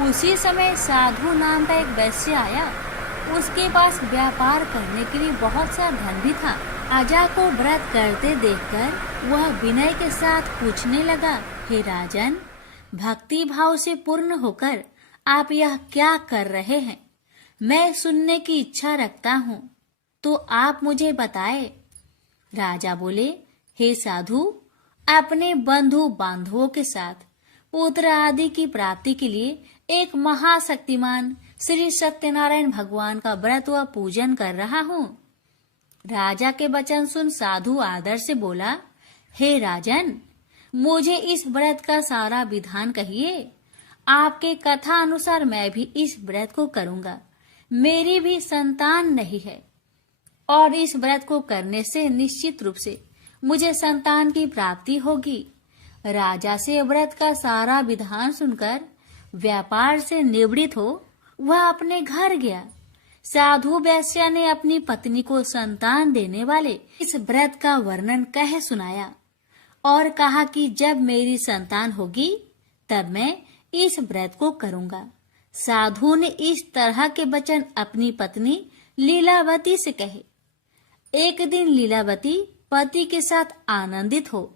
उसी समय साधु नाम का एक वैश्य आया। उसके पास व्यापार करने के लिए बहुत सा धन भी था। राजा को व्रत करते देखकर वह विनय के साथ पूछने लगा, हे राजन, भक्ति भाव से पूर्ण होकर आप यह क्या कर रहे हैं? मैं सुनने की इच्छा रखता हूँ, तो आप मुझे बताए। राजा बोले, हे साधु, अपने बंधु बांधवों के साथ पुत्र आदि की प्राप्ति के लिए एक महाशक्तिमान श्री सत्यनारायण भगवान का व्रत व पूजन कर रहा हूँ। राजा के वचन सुन साधु आदर से बोला, हे राजन, मुझे इस व्रत का सारा विधान कहिए। आपके कथा अनुसार मैं भी इस व्रत को करूँगा। मेरी भी संतान नहीं है और इस व्रत को करने से निश्चित रूप से मुझे संतान की प्राप्ति होगी। राजा से व्रत का सारा विधान सुनकर व्यापार से निवृत्त हो वह अपने घर गया। साधु वैश्य ने अपनी पत्नी को संतान देने वाले इस व्रत का वर्णन कह सुनाया और कहा कि जब मेरी संतान होगी तब मैं इस व्रत को करूंगा। साधु ने इस तरह के वचन अपनी पत्नी लीलावती से कहे। एक दिन लीलावती पति के साथ आनंदित हो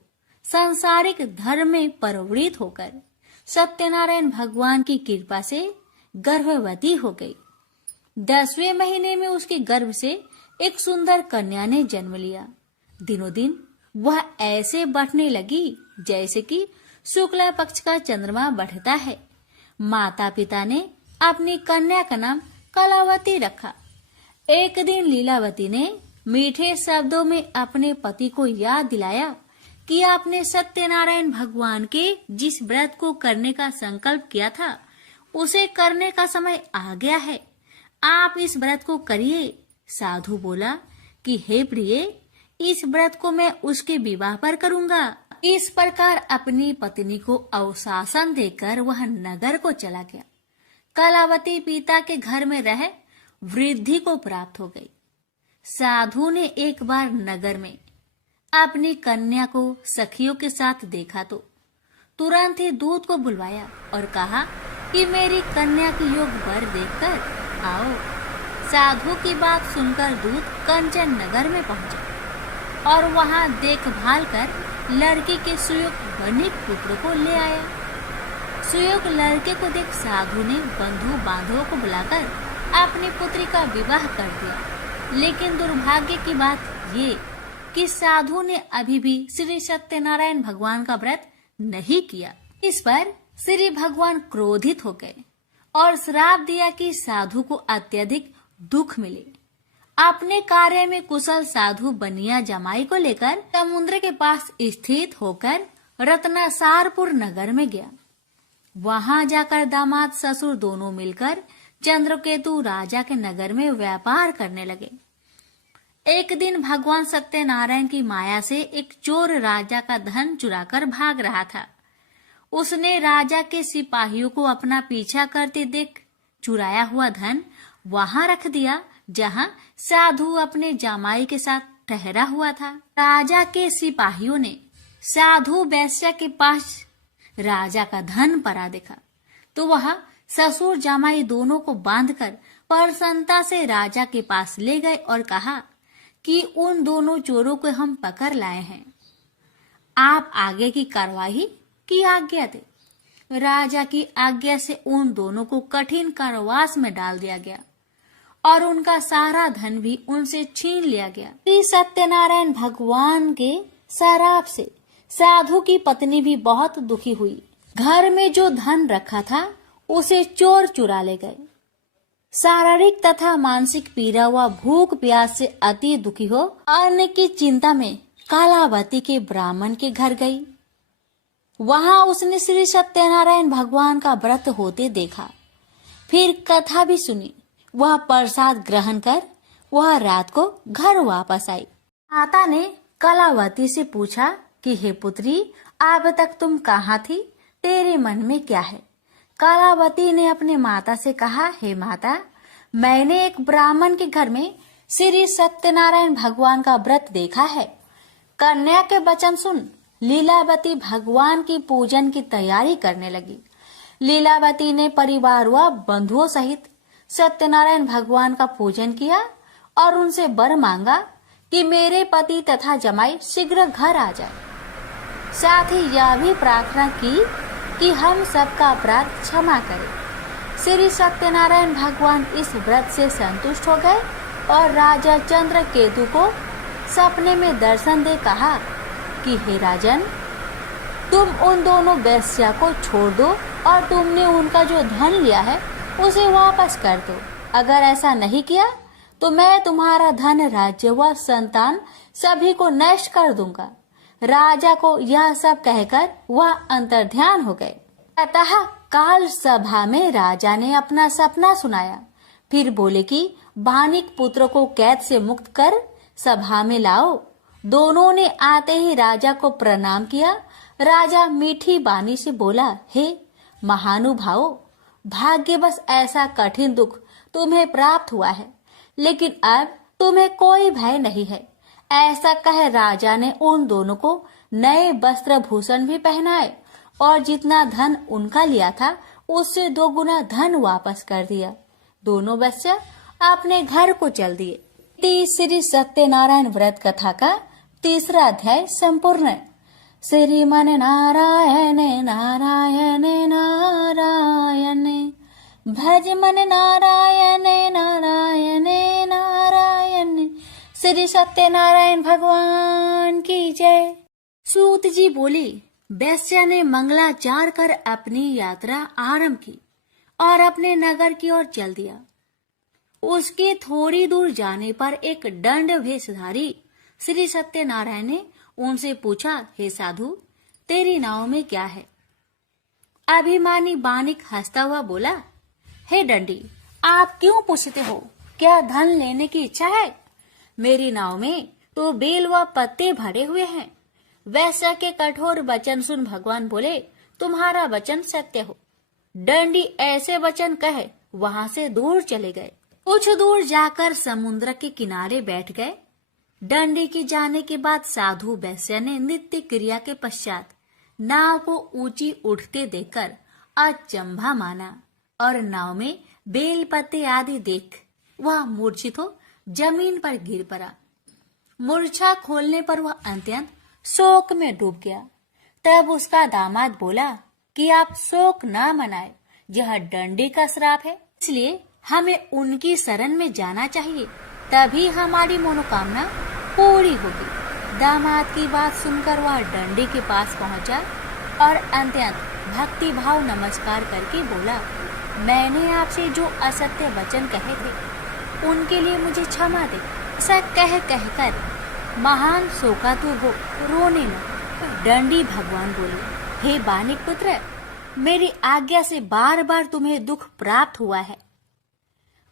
सांसारिक धर्म में प्रवृत्त होकर सत्यनारायण भगवान की कृपा से गर्भवती हो गई। 10वें महीने में उसके गर्भ से एक सुंदर कन्या ने जन्म लिया। दिनों दिन वह ऐसे बढ़ने लगी जैसे कि शुक्ला पक्ष का चंद्रमा बढ़ता है। माता पिता ने अपनी कन्या का नाम कलावती रखा। एक दिन लीलावती ने मीठे शब्दों में अपने पति को याद दिलाया कि आपने सत्यनारायण भगवान के जिस व्रत को करने का संकल्प किया था उसे करने का समय आ गया है। आप इस व्रत को करिए। साधु बोला कि हे प्रिय, इस व्रत को मैं उसके विवाह पर करूंगा। इस प्रकार अपनी पत्नी को अवशासन देकर वह नगर को चला गया। कलावती पिता के घर में रह वृद्धि को प्राप्त हो गई। साधु ने एक बार नगर में अपनी कन्या को सखियों के साथ देखा तो तुरंत ही दूत को बुलवाया और कहा कि मेरी कन्या की योग वर देखकर आओ। साधु की बात सुनकर दूत कंचन नगर में पहुंचा और वहां देखभाल कर लड़की के सुयोग वनिक पुत्र को ले आया। सुयोग लड़के को देख साधु ने बंधु बांधवों को बुलाकर अपनी पुत्री का विवाह कर दिया। लेकिन दुर्भाग्य की बात ये कि साधु ने अभी भी श्री सत्यनारायण भगवान का व्रत नहीं किया। इस पर श्री भगवान क्रोधित हो गए और श्राप दिया कि साधु को अत्यधिक दुख मिले। अपने कार्य में कुशल साधु बनिया जमाई को लेकर समुद्र के पास स्थित होकर रत्नासारपुर नगर में गया। वहां जाकर दामाद ससुर दोनों मिलकर चंद्रकेतु राजा के नगर में व्यापार करने लगे। एक दिन भगवान सत्यनारायण की माया से एक चोर राजा का धन चुराकर भाग रहा था। उसने राजा के सिपाहियों को अपना पीछा करते देख चुराया हुआ धन वहां रख दिया जहां साधु अपने जामाई के साथ ठहरा हुआ था। राजा के सिपाहियों ने साधु वैश्य के पास राजा का धन पड़ा देखा तो वह ससुर जमाई दोनों को बांधकर प्रसन्नता से राजा के पास ले गए और कहा कि उन दोनों चोरों को हम पकड़ लाए हैं, आप आगे की कार्यवाही की आज्ञा दे। राजा की आज्ञा से उन दोनों को कठिन कारावास में डाल दिया गया और उनका सारा धन भी उनसे छीन लिया गया। श्री सत्यनारायण भगवान के शराप से साधु की पत्नी भी बहुत दुखी हुई। घर में जो धन रखा था उसे चोर चुरा ले गए। शारीरिक तथा मानसिक पीड़ा व भूख प्यास से अति दुखी हो अन्न की चिंता में कालावती के ब्राह्मण के घर गई। वहां उसने श्री सत्यनारायण भगवान का व्रत होते देखा। फिर कथा भी सुनी। वह प्रसाद ग्रहण कर वह रात को घर वापस आई। माता ने कलावती से पूछा कि हे पुत्री, अब तक तुम कहाँ थी, तेरे मन में क्या है? कलावती ने अपने माता से कहा, हे माता, मैंने एक ब्राह्मण के घर में श्री सत्यनारायण भगवान का व्रत देखा है। कन्या के वचन सुन लीलावती भगवान की पूजन की तैयारी करने लगी। लीलावती ने परिवार व बंधुओं सहित सत्यनारायण भगवान का पूजन किया और उनसे वर मांगा कि मेरे पति तथा जमाई शीघ्र घर आ जाए। साथ ही यह भी प्रार्थना की कि हम सबका अपराध क्षमा करें। श्री सत्यनारायण भगवान इस व्रत से संतुष्ट हो गए और राजा चंद्रकेतु को सपने में दर्शन दे कहा कि हे राजन, तुम उन दोनों वेश्या को छोड़ दो और तुमने उनका जो धन लिया है उसे वापस कर दो। अगर ऐसा नहीं किया तो मैं तुम्हारा धन, राज्य व संतान सभी को नष्ट कर दूंगा। राजा को यह सब कहकर वह अंतर्ध्यान हो गए। अतः काल सभा में राजा ने अपना सपना सुनाया। फिर बोले कि बानिक पुत्र को कैद से मुक्त कर सभा में लाओ। दोनों ने आते ही राजा को प्रणाम किया। राजा मीठी बानी से बोला, हे महानुभावो, भाग्यवश ऐसा कठिन दुख तुम्हें प्राप्त हुआ है, लेकिन अब तुम्हें कोई भय नहीं है। ऐसा कह राजा ने उन दोनों को नए वस्त्र भूषण भी पहनाए और जितना धन उनका लिया था उससे 2 गुना धन वापस कर दिया। दोनों वेश्या अपने घर को चल दिए। श्री सत्यनारायण व्रत कथा का 3रा अध्याय संपूर्ण। श्रीमन नारायण नारायण नारायण, भज मन नारायण नारायण नारायण। श्री सत्यनारायण भगवान की जय। सूत जी बोले, वैश्या ने मंगलाचार कर अपनी यात्रा आरंभ की और अपने नगर की ओर चल दिया। उसके थोड़ी दूर जाने पर एक दंड वेशधारी श्री सत्यनारायण ने उनसे पूछा, हे साधु, तेरी नाव में क्या है? अभिमानी बानिक हंसता हुआ बोला, हे दंडी, आप क्यों पूछते हो? क्या धन लेने की इच्छा है? मेरी नाव में तो बेल व पत्ते भरे हुए हैं। वैश्या के कठोर वचन सुन भगवान बोले, तुम्हारा वचन सत्य हो। दंडी ऐसे वचन कहे वहां से दूर चले गए। कुछ दूर जाकर समुद्र के किनारे बैठ गए। दंडी के जाने के बाद साधु वैश्या ने नित्य क्रिया के पश्चात नाव को ऊंची उठते देखकर अचंभा माना और नाव में बेल पत्ते आदि देख वह मूर्छित हो जमीन पर गिर पड़ा। मूर्छा खोलने पर वह अत्यंत शोक में डूब गया। तब उसका दामाद बोला कि आप शोक न मनाए, यह दंडी का श्राप है, इसलिए हमें उनकी शरण में जाना चाहिए, तभी हमारी मनोकामना पूरी होगी। दामाद की बात सुनकर वह दंडी के पास पहुंचा और अत्यंत भक्ति भाव नमस्कार करके बोला, मैंने आपसे जो असत्य वचन कहे थे उनके लिए मुझे क्षमा दे। ऐसा कहकर महान शोकातुर हो रोने लगा। दंडी भगवान बोले, हे बानिक पुत्र, मेरी आज्ञा से बार बार तुम्हें दुख प्राप्त हुआ है,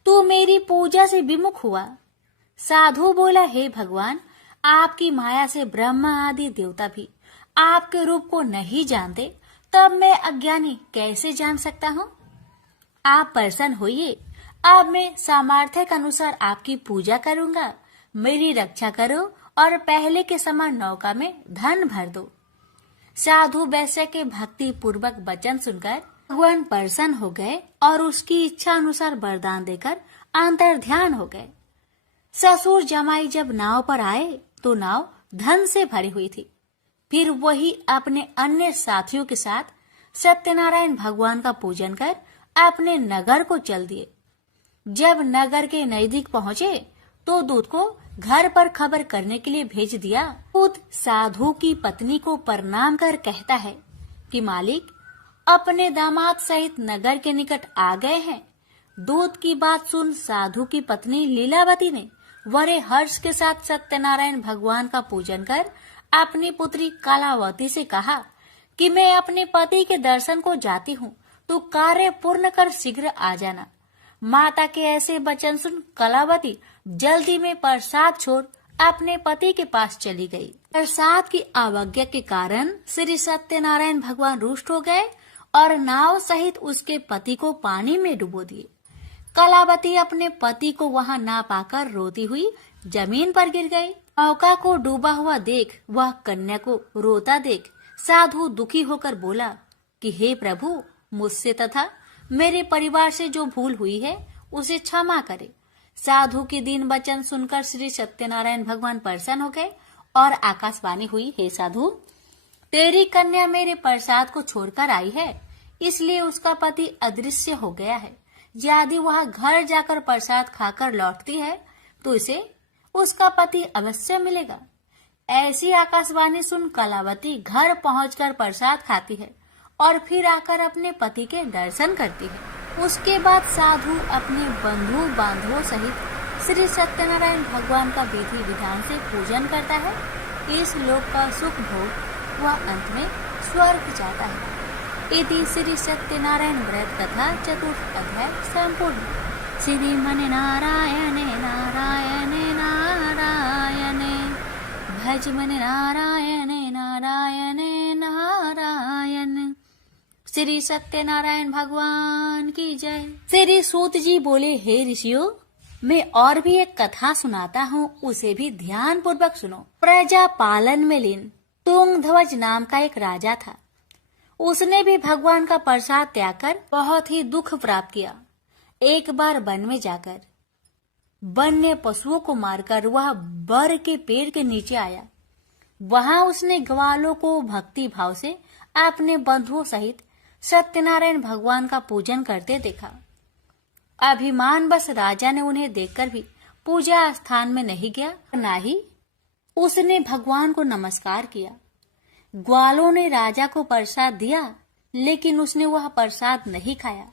तू मेरी पूजा से विमुख हुआ। साधु बोला, हे भगवान, आपकी माया से ब्रह्मा आदि देवता भी आपके रूप को नहीं जानते, तब मैं अज्ञानी कैसे जान सकता हूँ? आप प्रसन्न होइए, अब मैं सामर्थ्य के अनुसार आपकी पूजा करूंगा। मेरी रक्षा करो और पहले के समान नौका में धन भर दो। साधु वैश्य के भक्ति पूर्वक वचन सुनकर भगवान प्रसन्न हो गए और उसकी इच्छा अनुसार वरदान देकर अंतर ध्यान हो गए। ससुर जमाई जब नाव पर आए तो नाव धन से भरी हुई थी। फिर वही अपने अन्य साथियों के साथ सत्यनारायण भगवान का पूजन कर अपने नगर को चल दिए। जब नगर के नजदीक पहुँचे तो दूत को घर पर खबर करने के लिए भेज दिया। दूत साधु की पत्नी को प्रणाम कर कहता है कि मालिक अपने दामाद सहित नगर के निकट आ गए हैं। दूत की बात सुन साधु की पत्नी लीलावती ने बड़े हर्ष के साथ सत्यनारायण भगवान का पूजन कर अपनी पुत्री कलावती से कहा कि मैं अपने पति के दर्शन को जाती हूँ, तो कार्य पूर्ण कर शीघ्र आ जाना। माता के ऐसे वचन सुन कलावती जल्दी में प्रसाद छोड़ अपने पति के पास चली गई। प्रसाद की अवज्ञा के कारण श्री सत्यनारायण भगवान रुष्ट हो गए और नाव सहित उसके पति को पानी में डुबो दिए। कलावती अपने पति को वहां ना पाकर रोती हुई जमीन पर गिर गई। नौका को डूबा हुआ देख वह कन्या को रोता देख साधु दुखी होकर बोला कि हे प्रभु, मुझसे तथा मेरे परिवार से जो भूल हुई है उसे क्षमा करे। साधु के दीन वचन सुनकर श्री सत्यनारायण भगवान प्रसन्न हो गए और आकाशवाणी हुई, हे साधु, तेरी कन्या मेरे प्रसाद को छोड़कर आई है, इसलिए उसका पति अदृश्य हो गया है। यदि वह घर जाकर प्रसाद खाकर लौटती है तो इसे उसका पति अवश्य मिलेगा। ऐसी आकाशवाणी सुन कलावती घर पहुंचकर प्रसाद खाती है और फिर आकर अपने पति के दर्शन करती है। उसके बाद साधु अपने बंधु बांधवों सहित श्री सत्यनारायण भगवान का विधि विधान से पूजन करता है। इस लोक का सुख भोग वह अंत में स्वर्ग जाता है। इति श्री सत्यनारायण व्रत कथा चतुर्थ अध्याय संपूर्ण। श्रीमन नारायणे नारायणे नारायणे भजमन नारायणे नारायणे नारायण। श्री सत्यनारायण भगवान की जय। श्री सूत जी बोले, हे ऋषियों, मैं और भी एक कथा सुनाता हूँ, उसे भी ध्यान पूर्वक सुनो। प्रजा पालन में लीन तुंगध्वज नाम का एक राजा था। उसने भी भगवान का प्रसाद त्याग कर बहुत ही दुख प्राप्त किया। एक बार वन में जाकर वन्य पशुओं को मारकर वह बर के पेड़ के नीचे आया। वहां उसने ग्वालों को भक्ति भाव से अपने बंधुओं सहित सत्यनारायण भगवान का पूजन करते देखा। अभिमान बस राजा ने उन्हें देखकर भी पूजा स्थान में नहीं गया, न ही उसने भगवान को नमस्कार किया। ग्वालों ने राजा को प्रसाद दिया, लेकिन उसने वह प्रसाद नहीं खाया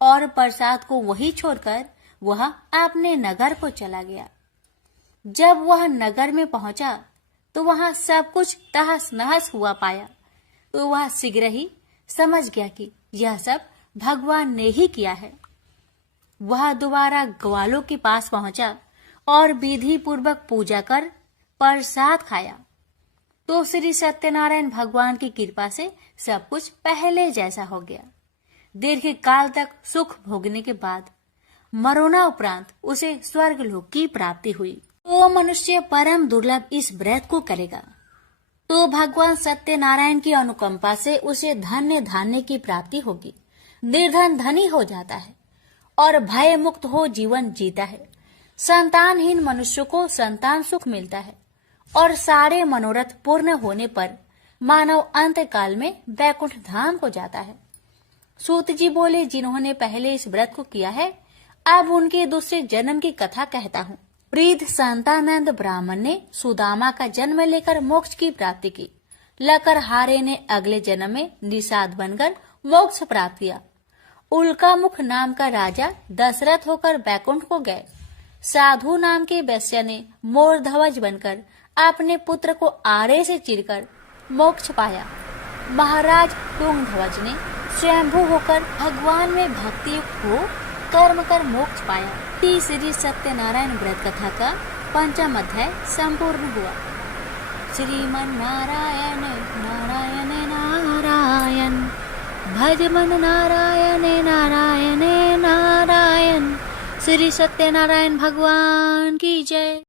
और प्रसाद को वही छोड़कर वह अपने नगर को चला गया। जब वह नगर में पहुंचा तो वहां सब कुछ तहस नहस हुआ पाया, तो वह शीघ्र ही समझ गया कि यह सब भगवान ने ही किया है। वह दोबारा ग्वालों के पास पहुंचा और विधि पूर्वक पूजा कर प्रसाद खाया, तो श्री सत्यनारायण भगवान की कृपा से सब कुछ पहले जैसा हो गया। दीर्घ काल तक सुख भोगने के बाद मरोना उपरांत उसे स्वर्ग लोक की प्राप्ति हुई। तो मनुष्य परम दुर्लभ इस व्रत को करेगा तो भगवान सत्यनारायण की अनुकंपा से उसे धन्य धान्य की प्राप्ति होगी। निर्धन धनी हो जाता है और भय मुक्त हो जीवन जीता है। संतानहीन मनुष्य को संतान सुख मिलता है और सारे मनोरथ पूर्ण होने पर मानव अंत काल में वैकुंठ धाम को जाता है। सूत जी बोले, जिन्होंने पहले इस व्रत को किया है, अब उनके दूसरे जन्म की कथा कहता हूँ। वृद्ध संतानंद ब्राह्मण ने सुदामा का जन्म लेकर मोक्ष की प्राप्ति की। लकरहारे ने अगले जन्म में निषाद बनकर मोक्ष प्राप्त किया। उल्का मुख नाम का राजा दशरथ होकर बैकुंठ को गए। साधु नाम के वैश्य ने मोर ध्वज बनकर अपने पुत्र को आरे से चीरकर मोक्ष पाया। महाराज तुंगध्वज ने स्वयंभू होकर भगवान में भक्ति हो कर्म कर मोक्ष पाया। श्री सत्यनारायण व्रत कथा का 5वां अध्याय संपूर्ण हुआ। श्रीमन नारायण नारायण नारायण भजमन नारायण नारायण नारायण। श्री सत्यनारायण भगवान की जय।